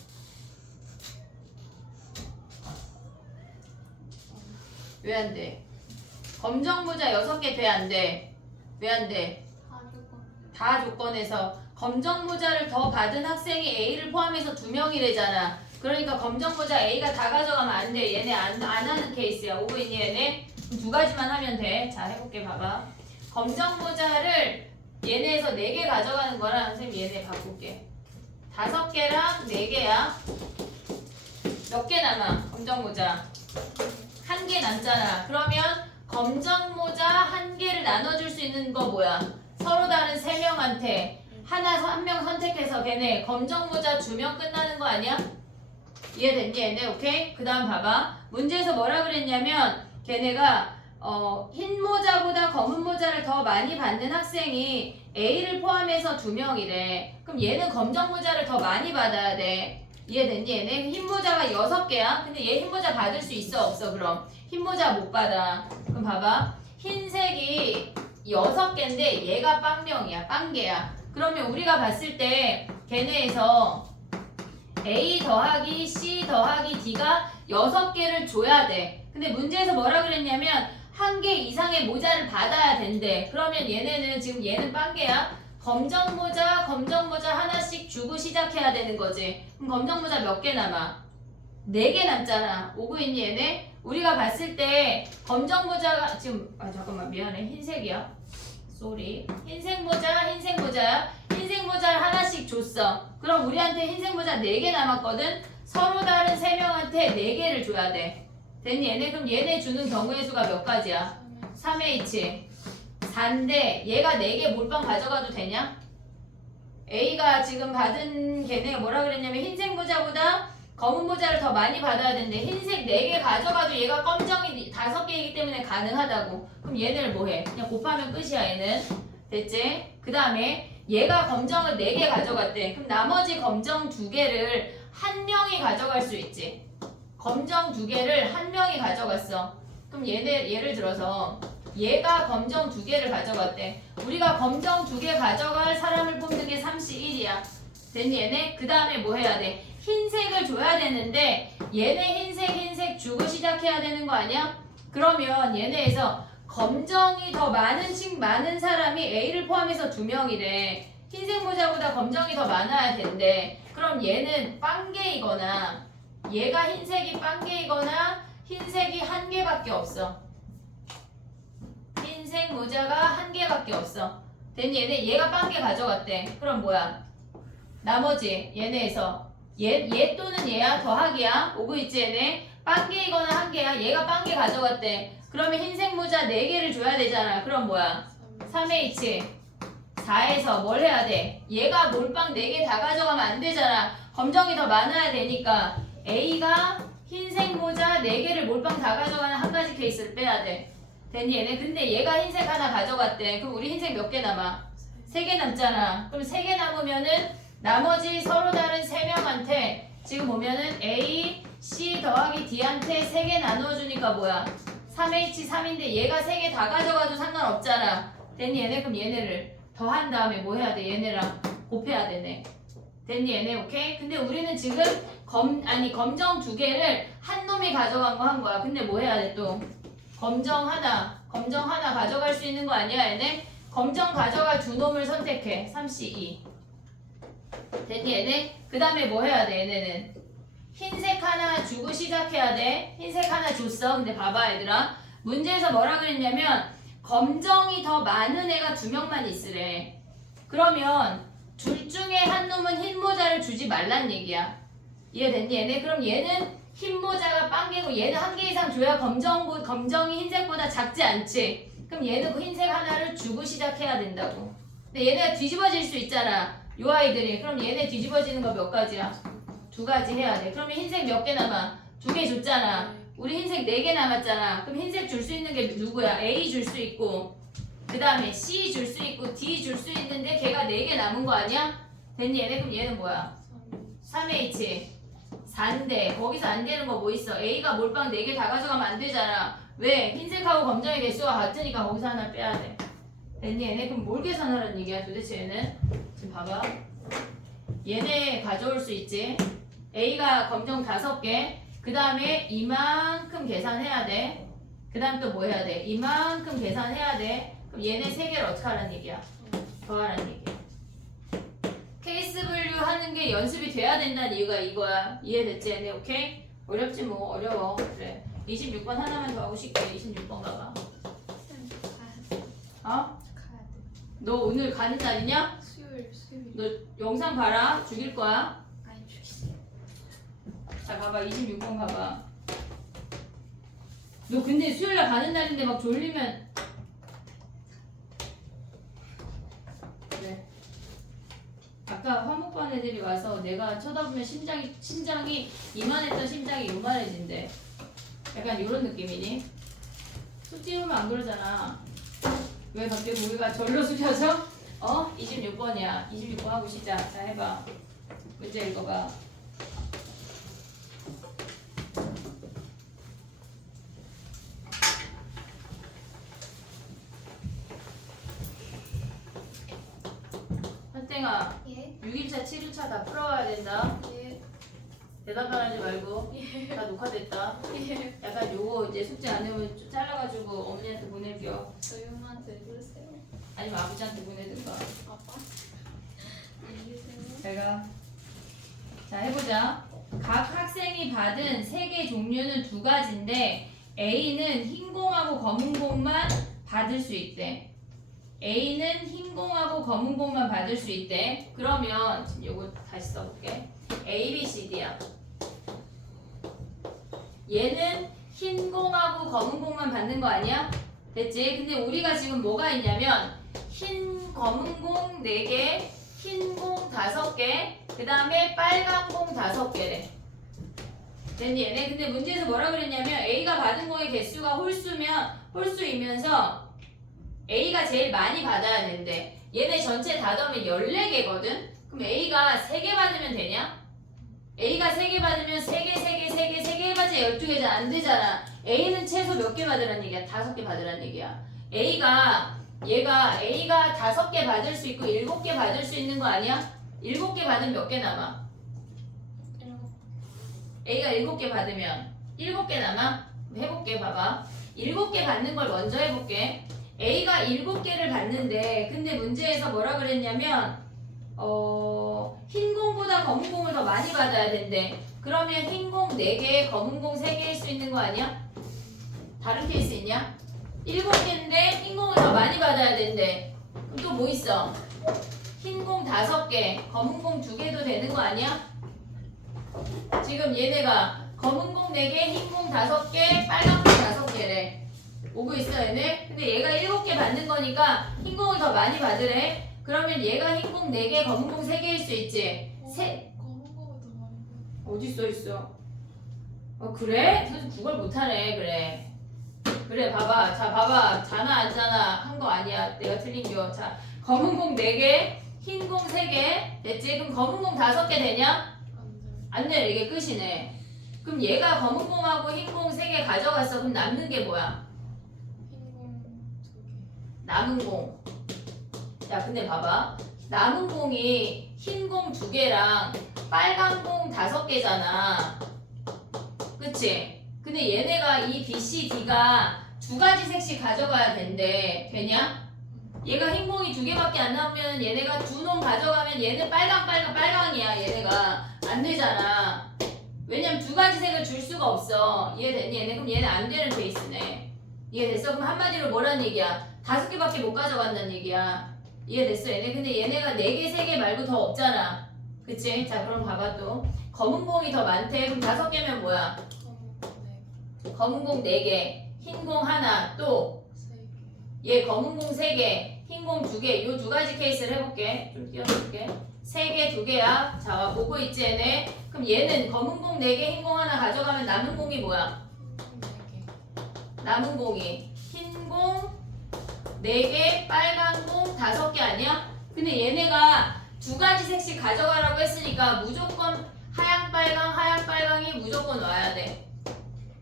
왜 안 돼? 검정 모자 6개 돼 안 돼? 왜 안 돼? 다 조건. 다 조건에서 검정 모자를 더 받은 학생이 A를 포함해서 2명이래잖아. 그러니까 검정 모자 A가 다 가져가면 안 돼. 얘네 안 하는 케이스야. 오고 있니 얘네? 2가지만 하면 돼. 자, 해볼게. 봐봐. 검정 모자를 얘네에서 4개 가져가는 거랑 선생님 얘네 바꿀게. 5개랑 4개야. 몇 개 남아? 검정 모자 1개 남잖아. 그러면 검정 모자 1개를 나눠줄 수 있는 거 뭐야? 서로 다른 3명한테 한 명 선택해서 걔네 검정 모자 주면 끝나는 거 아니야? 이해됐니 얘네? 오케이? 그 다음 봐봐. 문제에서 뭐라 그랬냐면 걔네가 흰 모자보다 검은 모자를 더 많이 받는 학생이 A를 포함해서 2명이래. 그럼 얘는 검정 모자를 더 많이 받아야 돼. 이해됐니? 얘네 흰 모자가 6개야. 근데 얘 흰 모자 받을 수 있어 없어? 그럼 흰 모자 못 받아. 그럼 봐봐. 흰색이 6개인데 얘가 빵명이야. 빵개야. 그러면 우리가 봤을 때 걔네에서 A 더하기 C 더하기 D가 6개를 줘야 돼. 근데 문제에서 뭐라 그랬냐면 1개 이상의 모자를 받아야 된대. 그러면 얘네는 지금 얘는 빵개야. 검정 모자 하나씩 주고 시작해야 되는 거지. 그럼 검정 모자 몇 개 남아? 4개 남잖아. 오고 있니 얘네? 우리가 봤을 때 검정 모자가 지금 잠깐만 미안해. 흰색이야. 쏘리. 흰색 모자야. 흰색 모자를 하나씩 줬어. 그럼 우리한테 흰색 모자 4개 남았거든. 서로 다른 3명한테 4개를 줘야 돼. 됐니 얘네? 그럼 얘네 주는 경우의 수가 몇 가지야? 3H 4인데 얘가 4개 몰빵 가져가도 되냐? A가 지금 받은 걔네가 뭐라 그랬냐면 흰색 모자보다 검은 모자를 더 많이 받아야 되는데 흰색 4개 가져가도 얘가 검정이 5개이기 때문에 가능하다고. 그럼 얘네를 뭐해? 그냥 곱하면 끝이야 얘는. 됐지? 그 다음에 얘가 검정을 4개 가져갔대. 그럼 나머지 검정 2개를 한 명이 가져갈 수 있지. 검정 2개를 한 명이 가져갔어. 그럼 얘네 예를 들어서 얘가 검정 2개를 가져갔대. 우리가 검정 2개 가져갈 사람을 뽑는 게 3C1이야. 됐니 얘네? 그 다음에 뭐 해야 돼? 흰색을 줘야 되는데 얘네 흰색 주고 시작해야 되는 거 아니야? 그러면 얘네에서 검정이 더 많은 사람이 A를 포함해서 2명이래. 흰색 모자보다 검정이 더 많아야 된대. 그럼 얘는 빵개이거나 얘가 흰색이 빵개이거나 흰색이 1개밖에 없어. 흰색 모자가 1개밖에 없어. 됐니 얘네? 얘가 빵개 가져갔대. 그럼 뭐야? 나머지 얘네에서 얘 또는 얘야 더하기야. 오고 있지 얘네? 빵개이거나 1개야. 얘가 빵개 가져갔대. 그러면 흰색 모자 4개를 줘야 되잖아. 그럼 뭐야? 3H 4에서 뭘 해야 돼? 얘가 몰빵 4개 다 가져가면 안 되잖아. 검정이 더 많아야 되니까 A가 흰색 모자 4개를 몰빵 다 가져가는 한 가지 케이스를 빼야 돼. 됐니 얘네? 근데 얘가 흰색 하나 가져갔대. 그럼 우리 흰색 몇 개 남아? 3개 남잖아. 그럼 3개 남으면은 나머지 서로 다른 3명한테 지금 보면은 A, C 더하기 D한테 3개 나누어주니까 뭐야? 3H 3인데 얘가 3개 다 가져가도 상관없잖아. 됐니 얘네? 그럼 얘네를 더한 다음에 뭐 해야 돼? 얘네랑 곱해야 되네. 됐니 얘네? 오케이? 근데 우리는 지금 검정 2개를 한 놈이 가져간 거 한 거야. 근데 뭐 해야 돼 또? 검정 하나 가져갈 수 있는 거 아니야 얘네? 검정 가져갈 2놈을 선택해. 3C2. 됐니 얘네? 그 다음에 뭐 해야 돼 얘네는? 흰색 하나 주고 시작해야 돼. 흰색 하나 줬어. 근데 봐봐 얘들아. 문제에서 뭐라 그랬냐면 검정이 더 많은 애가 2명만 있으래. 그러면 둘 중에 한 놈은 흰 모자를 주지 말란 얘기야. 이해됐니 얘네? 그럼 얘는 흰 모자가 빵개고 얘는 1개 이상 줘야 검정이 흰색보다 작지 않지. 그럼 얘는 그 흰색 하나를 주고 시작해야 된다고. 근데 얘네가 뒤집어질 수 있잖아. 요 아이들이. 그럼 얘네 뒤집어지는 거 몇 가지야? 2가지 해야 돼. 그러면 흰색 몇 개 남아? 2개 줬잖아. 우리 흰색 4개 남았잖아. 그럼 흰색 줄 수 있는 게 누구야? A 줄 수 있고 그 다음에 C 줄 수 있고 D 줄 수 있는데 걔가 4개 남은 거 아니야? 됐니 얘네? 그럼 얘는 뭐야? 3H 4인데 거기서 안 되는 거 뭐 있어? A가 몰빵 4개 다 가져가면 안 되잖아. 왜? 흰색하고 검정의 개수가 같으니까 거기서 하나 빼야 돼. 됐니 얘네? 그럼 뭘 계산하라는 얘기야 도대체 얘는? 지금 봐봐. 얘네 가져올 수 있지. A가 검정 5개. 그 다음에 이만큼 계산해야 돼. 그 다음 또 뭐 해야 돼? 이만큼 계산해야 돼. 그럼 얘네 3개를 어떻게 하라는 얘기야? 더하라는 얘기야. 케이스 분류 하는 게 연습이 돼야 된다는 이유가 이거야. 이해됐지 얘네? 오케이? 어렵지 뭐. 어려워. 그래. 26번 하나만 더 하고 싶게. 26번 가봐. 어? 너 오늘 가는 날이냐? 수요일. 너 영상 봐라. 죽일 거야. 아니 죽이세요. 자 봐봐. 26번 가봐. 너 근데 수요일날 가는 날인데 막 졸리면 그래. 아까 화목반 애들이 와서 내가 쳐다보면 심장이 이만했던 심장이 요만해진대. 약간 이런 느낌이니? 숙제 보면 안 그러잖아. 왜 갑자기 고개가 절로 숙여져? 26번이야. 26번 하고 시작. 자, 해봐. 문제 읽어봐. 현땡아, 예. 6일차, 7일차 다 풀어와야 된다. 예. 대답 안 하지 말고. 다 녹화됐다. 예. 약간 요거 이제 숙제 안 해오면 좀 잘라가지고 어머니한테 보낼게요. 저희 엄마한테 그러세요. 아니면 아버지한테 보내든가. 아빠. 안녕히 계세요. 제가 자 해보자. 각 학생이 받은 색의 종류는 두 가지인데 A는 흰 공하고 검은 공만 받을 수 있대. A는 흰 공하고 검은 공만 받을 수 있대. 그러면 지금 요거 다시 써볼게. A, B, C, D야. 얘는 흰 공하고 검은 공만 받는 거 아니야? 됐지? 근데 우리가 지금 뭐가 있냐면 흰 검은 공 4개, 흰 공 5개, 그 다음에 빨간 공 5개래. 됐니 얘네? 근데 문제에서 뭐라 그랬냐면 A가 받은 공의 개수가 홀수이면서 A가 제일 많이 받아야 된대. 얘네 전체 다 더하면 14개거든? 그럼 A가 3개 받으면 되냐? A가 3개 받으면 3개 해봤자 12개잖아. 안 되잖아. A는 최소 몇 개 받으란 얘기야? 5개 받으란 얘기야. A가 5개 받을 수 있고 7개 받을 수 있는 거 아니야? 7개 받으면 몇 개 남아? A가 7개 받으면 7개 남아? 해볼게. 봐봐. 7개 받는 걸 먼저 해볼게. A가 7개를 받는데 근데 문제에서 뭐라 그랬냐면 흰 공보다 검은 공을 더 많이 받아야 된대. 그러면 흰 공 4개, 검은 공 3개일 수 있는 거 아니야? 다른 케이스 있냐? 7개인데 흰 공을 더 많이 받아야 된대. 그럼 또 뭐 있어? 흰 공 5개, 검은 공 2개도 되는 거 아니야? 지금 얘네가 검은 공 4개, 흰 공 5개, 빨간 공 5개래. 오고 있어 얘네? 근데 얘가 7개 받는 거니까 흰 공을 더 많이 받으래. 그러면 얘가 흰 공 4개, 검은 공 3개일 수 있지? 검은 거보다 많이 어디 써있어? 그래? 선생님 그걸 못하네. 그래 봐봐. 자 봐봐. 자나 안 자나 한 거 아니야. 내가 틀린겨. 자 검은 공 4개, 흰 공 3개 됐지? 그럼 검은 공 5개 되냐? 안 돼. 이게 끝이네. 그럼 얘가 검은 공하고 흰 공 3개 가져갔어. 그럼 남는 게 뭐야? 흰공 2개. 남은 공. 야 근데 봐봐. 남은 공이 흰 공 2개랑 빨간 공 5개잖아. 그치? 근데 얘네가 이 B, C, D가 2가지 색씩 가져가야 된대. 되냐? 얘가 흰 공이 2개밖에 안 나오면 얘네가 2놈 가져가면 얘는 빨강이야. 얘네가 안 되잖아. 왜냐면 2가지 색을 줄 수가 없어. 이해됐니? 얘네 그럼 얘네 안 되는 케이스네. 이해됐어? 그럼 한마디로 뭐란 얘기야? 5개밖에 못 가져간다는 얘기야. 이해됐어 얘네? 근데 얘네가 4개, 3개 말고 더 없잖아. 그치? 자 그럼 봐봐 또. 검은 공이 더 많대. 그럼 5개면 뭐야? 검은 공 4개, 흰 공 하나, 또 얘 검은 공 3개, 흰 공 2개. 요 2가지 케이스를 해볼게. 좀 띄워줄게. 3개, 2개야. 자 보고 있지 얘네? 그럼 얘는 검은 공 4개, 흰 공 하나 가져가면 남은 공이 뭐야? 남은 공이 흰 공 4개, 빨간 공 5개 아니야? 근데 얘네가 2가지 색씩 가져가라고 했으니까 무조건 하양 빨강이 무조건 와야 돼.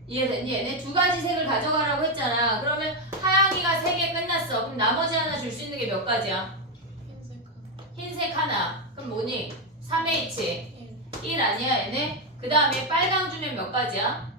이해됐니? 얘네 2가지 색을 가져가라고 했잖아. 그러면 하양이가 3개 끝났어. 그럼 나머지 하나 줄 수 있는 게 몇 가지야? 흰색 하나. 그럼 뭐니? 3H 1 아니야 얘네? 그 다음에 빨강 주면 몇 가지야?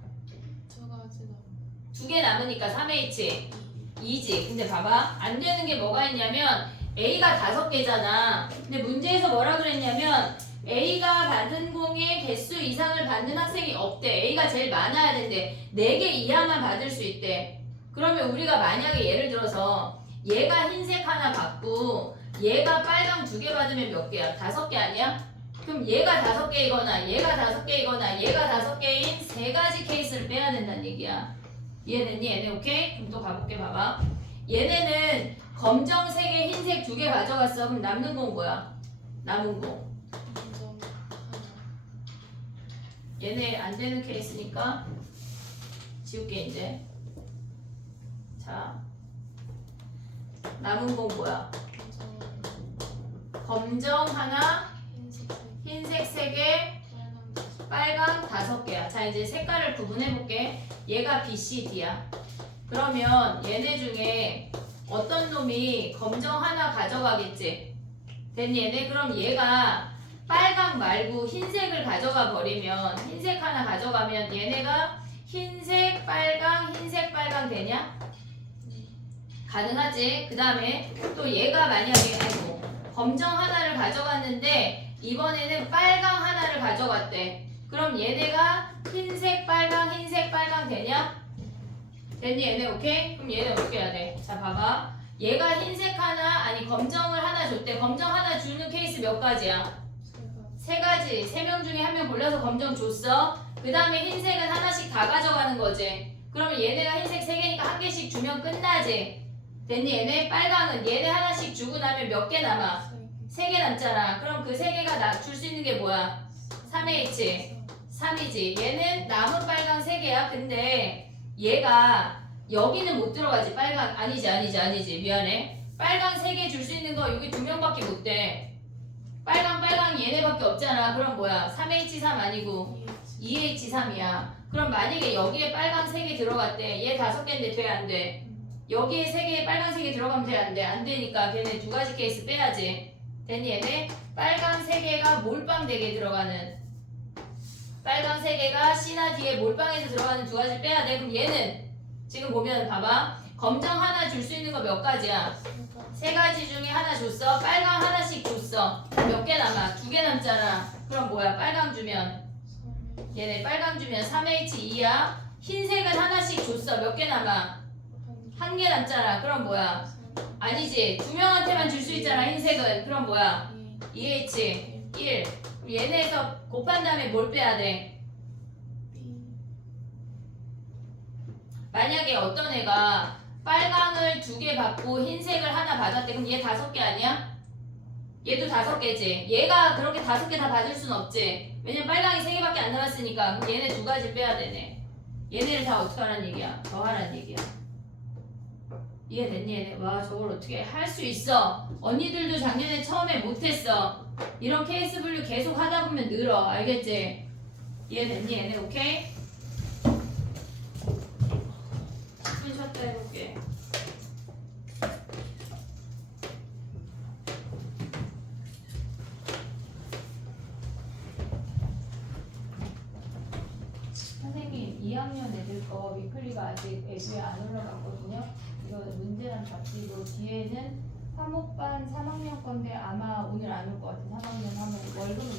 2개 남으니까 3H 2지. 근데 봐봐. 안 되는 게 뭐가 있냐면 A가 5개잖아. 근데 문제에서 뭐라 그랬냐면 A가 받은 공의 개수 이상을 받는 학생이 없대. A가 제일 많아야 된대. 4개 이하만 받을 수 있대. 그러면 우리가 만약에 예를 들어서 얘가 흰색 하나 받고 얘가 빨강 2개 받으면 몇 개야? 5개 아니야? 그럼 얘가 5개이거나 얘가 5개이거나 얘가 5개인 3가지 케이스를 빼야 된다는 얘기야. 이해됐니? 얘네 오케이? 그럼 또 가볼게. 봐봐. 얘네는 검정색에 흰색 2개 가져갔어. 그럼 남는 건 뭐야? 남은 공. 얘네 안 되는 케이스니까 지울게 이제. 자, 남은 공 뭐야? 검정 하나, 흰색 3개, 빨강 5개야. 자, 이제 색깔을 구분해 볼게. 얘가 B, C, D야. 그러면 얘네 중에 어떤 놈이 검정 하나 가져가겠지? 됐니 얘네? 그럼 얘가 빨강 말고 흰색을 가져가 버리면, 흰색 하나 가져가면 얘네가 흰색, 빨강 되냐? 가능하지? 그 다음에 또 얘가 만약에 아이고 검정 하나를 가져갔는데 이번에는 빨강 하나를 가져갔대. 그럼 얘네가 흰색, 빨강 되냐? 됐니 얘네? 오케이? 그럼 얘네 어떻게 해야 돼? 자 봐봐. 얘가 흰색 하나, 아니 검정을 하나 줬대. 검정 하나 주는 케이스 몇 가지야? 3가지. 3명 중에 1명 골라서 검정 줬어. 그 다음에 흰색은 하나씩 다 가져가는 거지. 그러면 얘네가 흰색 3개니까 1개씩 주면 끝나지. 됐니 얘네? 빨강은 얘네 하나씩 주고 나면 몇 개 남아? 3개 남잖아. 그럼 그 3개가 줄 수 있는 게 뭐야? 3H 3이지. 얘는 남은 빨강 3개야. 근데 얘가 여기는 못 들어가지. 빨강 아니지 미안해. 빨강 3개 줄 수 있는 거 여기 2명밖에 못 돼. 빨강 얘네밖에 없잖아. 그럼 뭐야? 3H3 아니고 2H3이야. 그럼 만약에 여기에 빨강 3개 들어갔대. 얘 5개인데 돼 안 돼? 여기에 3개에 빨강 3개 들어가면 돼 안 돼? 안 되니까 걔네 2가지 케이스 빼야지. 됐니 얘네? 빨강 3개가 몰빵되게 들어가는, 빨강 3개가 C나 D에 몰빵해서 들어가는 2가지 빼야 돼. 그럼 얘는 지금 보면 봐봐. 검정 하나 줄 수 있는 거 몇 가지야? 3가지 중에 하나 줬어. 빨강 하나씩 줬어. 몇 개 남아? 2개 남잖아. 그럼 뭐야? 빨강 주면 얘네 빨강 주면 3H2야. 흰색은 하나씩 줬어. 몇 개 남아? 1개 남잖아. 그럼 뭐야? 아니지. 2명한테만 줄 수 있잖아. 흰색은. 그럼 뭐야? 2H1. 얘네에서 곱한 다음에 뭘 빼야 돼? 만약에 어떤 애가 빨강을 2개 받고 흰색을 하나 받았대. 그럼 얘 5개 아니야? 얘도 5개지. 얘가 그렇게 5개 다 받을 순 없지. 왜냐면 빨강이 3개밖에 안 남았으니까. 그럼 얘네 2가지 빼야 되네. 얘네를 다 어떻게 하라는 얘기야? 더 하라는 얘기야. 이해됐니 얘네? 와 저걸 어떻게 할 수 있어. 언니들도 작년에 처음에 못했어. 이런 케이스 분류 계속 하다 보면 늘어. 알겠지? 이해됐니 얘네? 오케이? 10분 쉬었다 해볼게. 선생님 2학년 애들 거 위클리가 아직 앱에 안 올라갔거든요. 이거 문제랑 잡지고 뒤에는 화목반 3학년 건데 아마 오늘 안 올 것 같아. 3학년 하면 월급은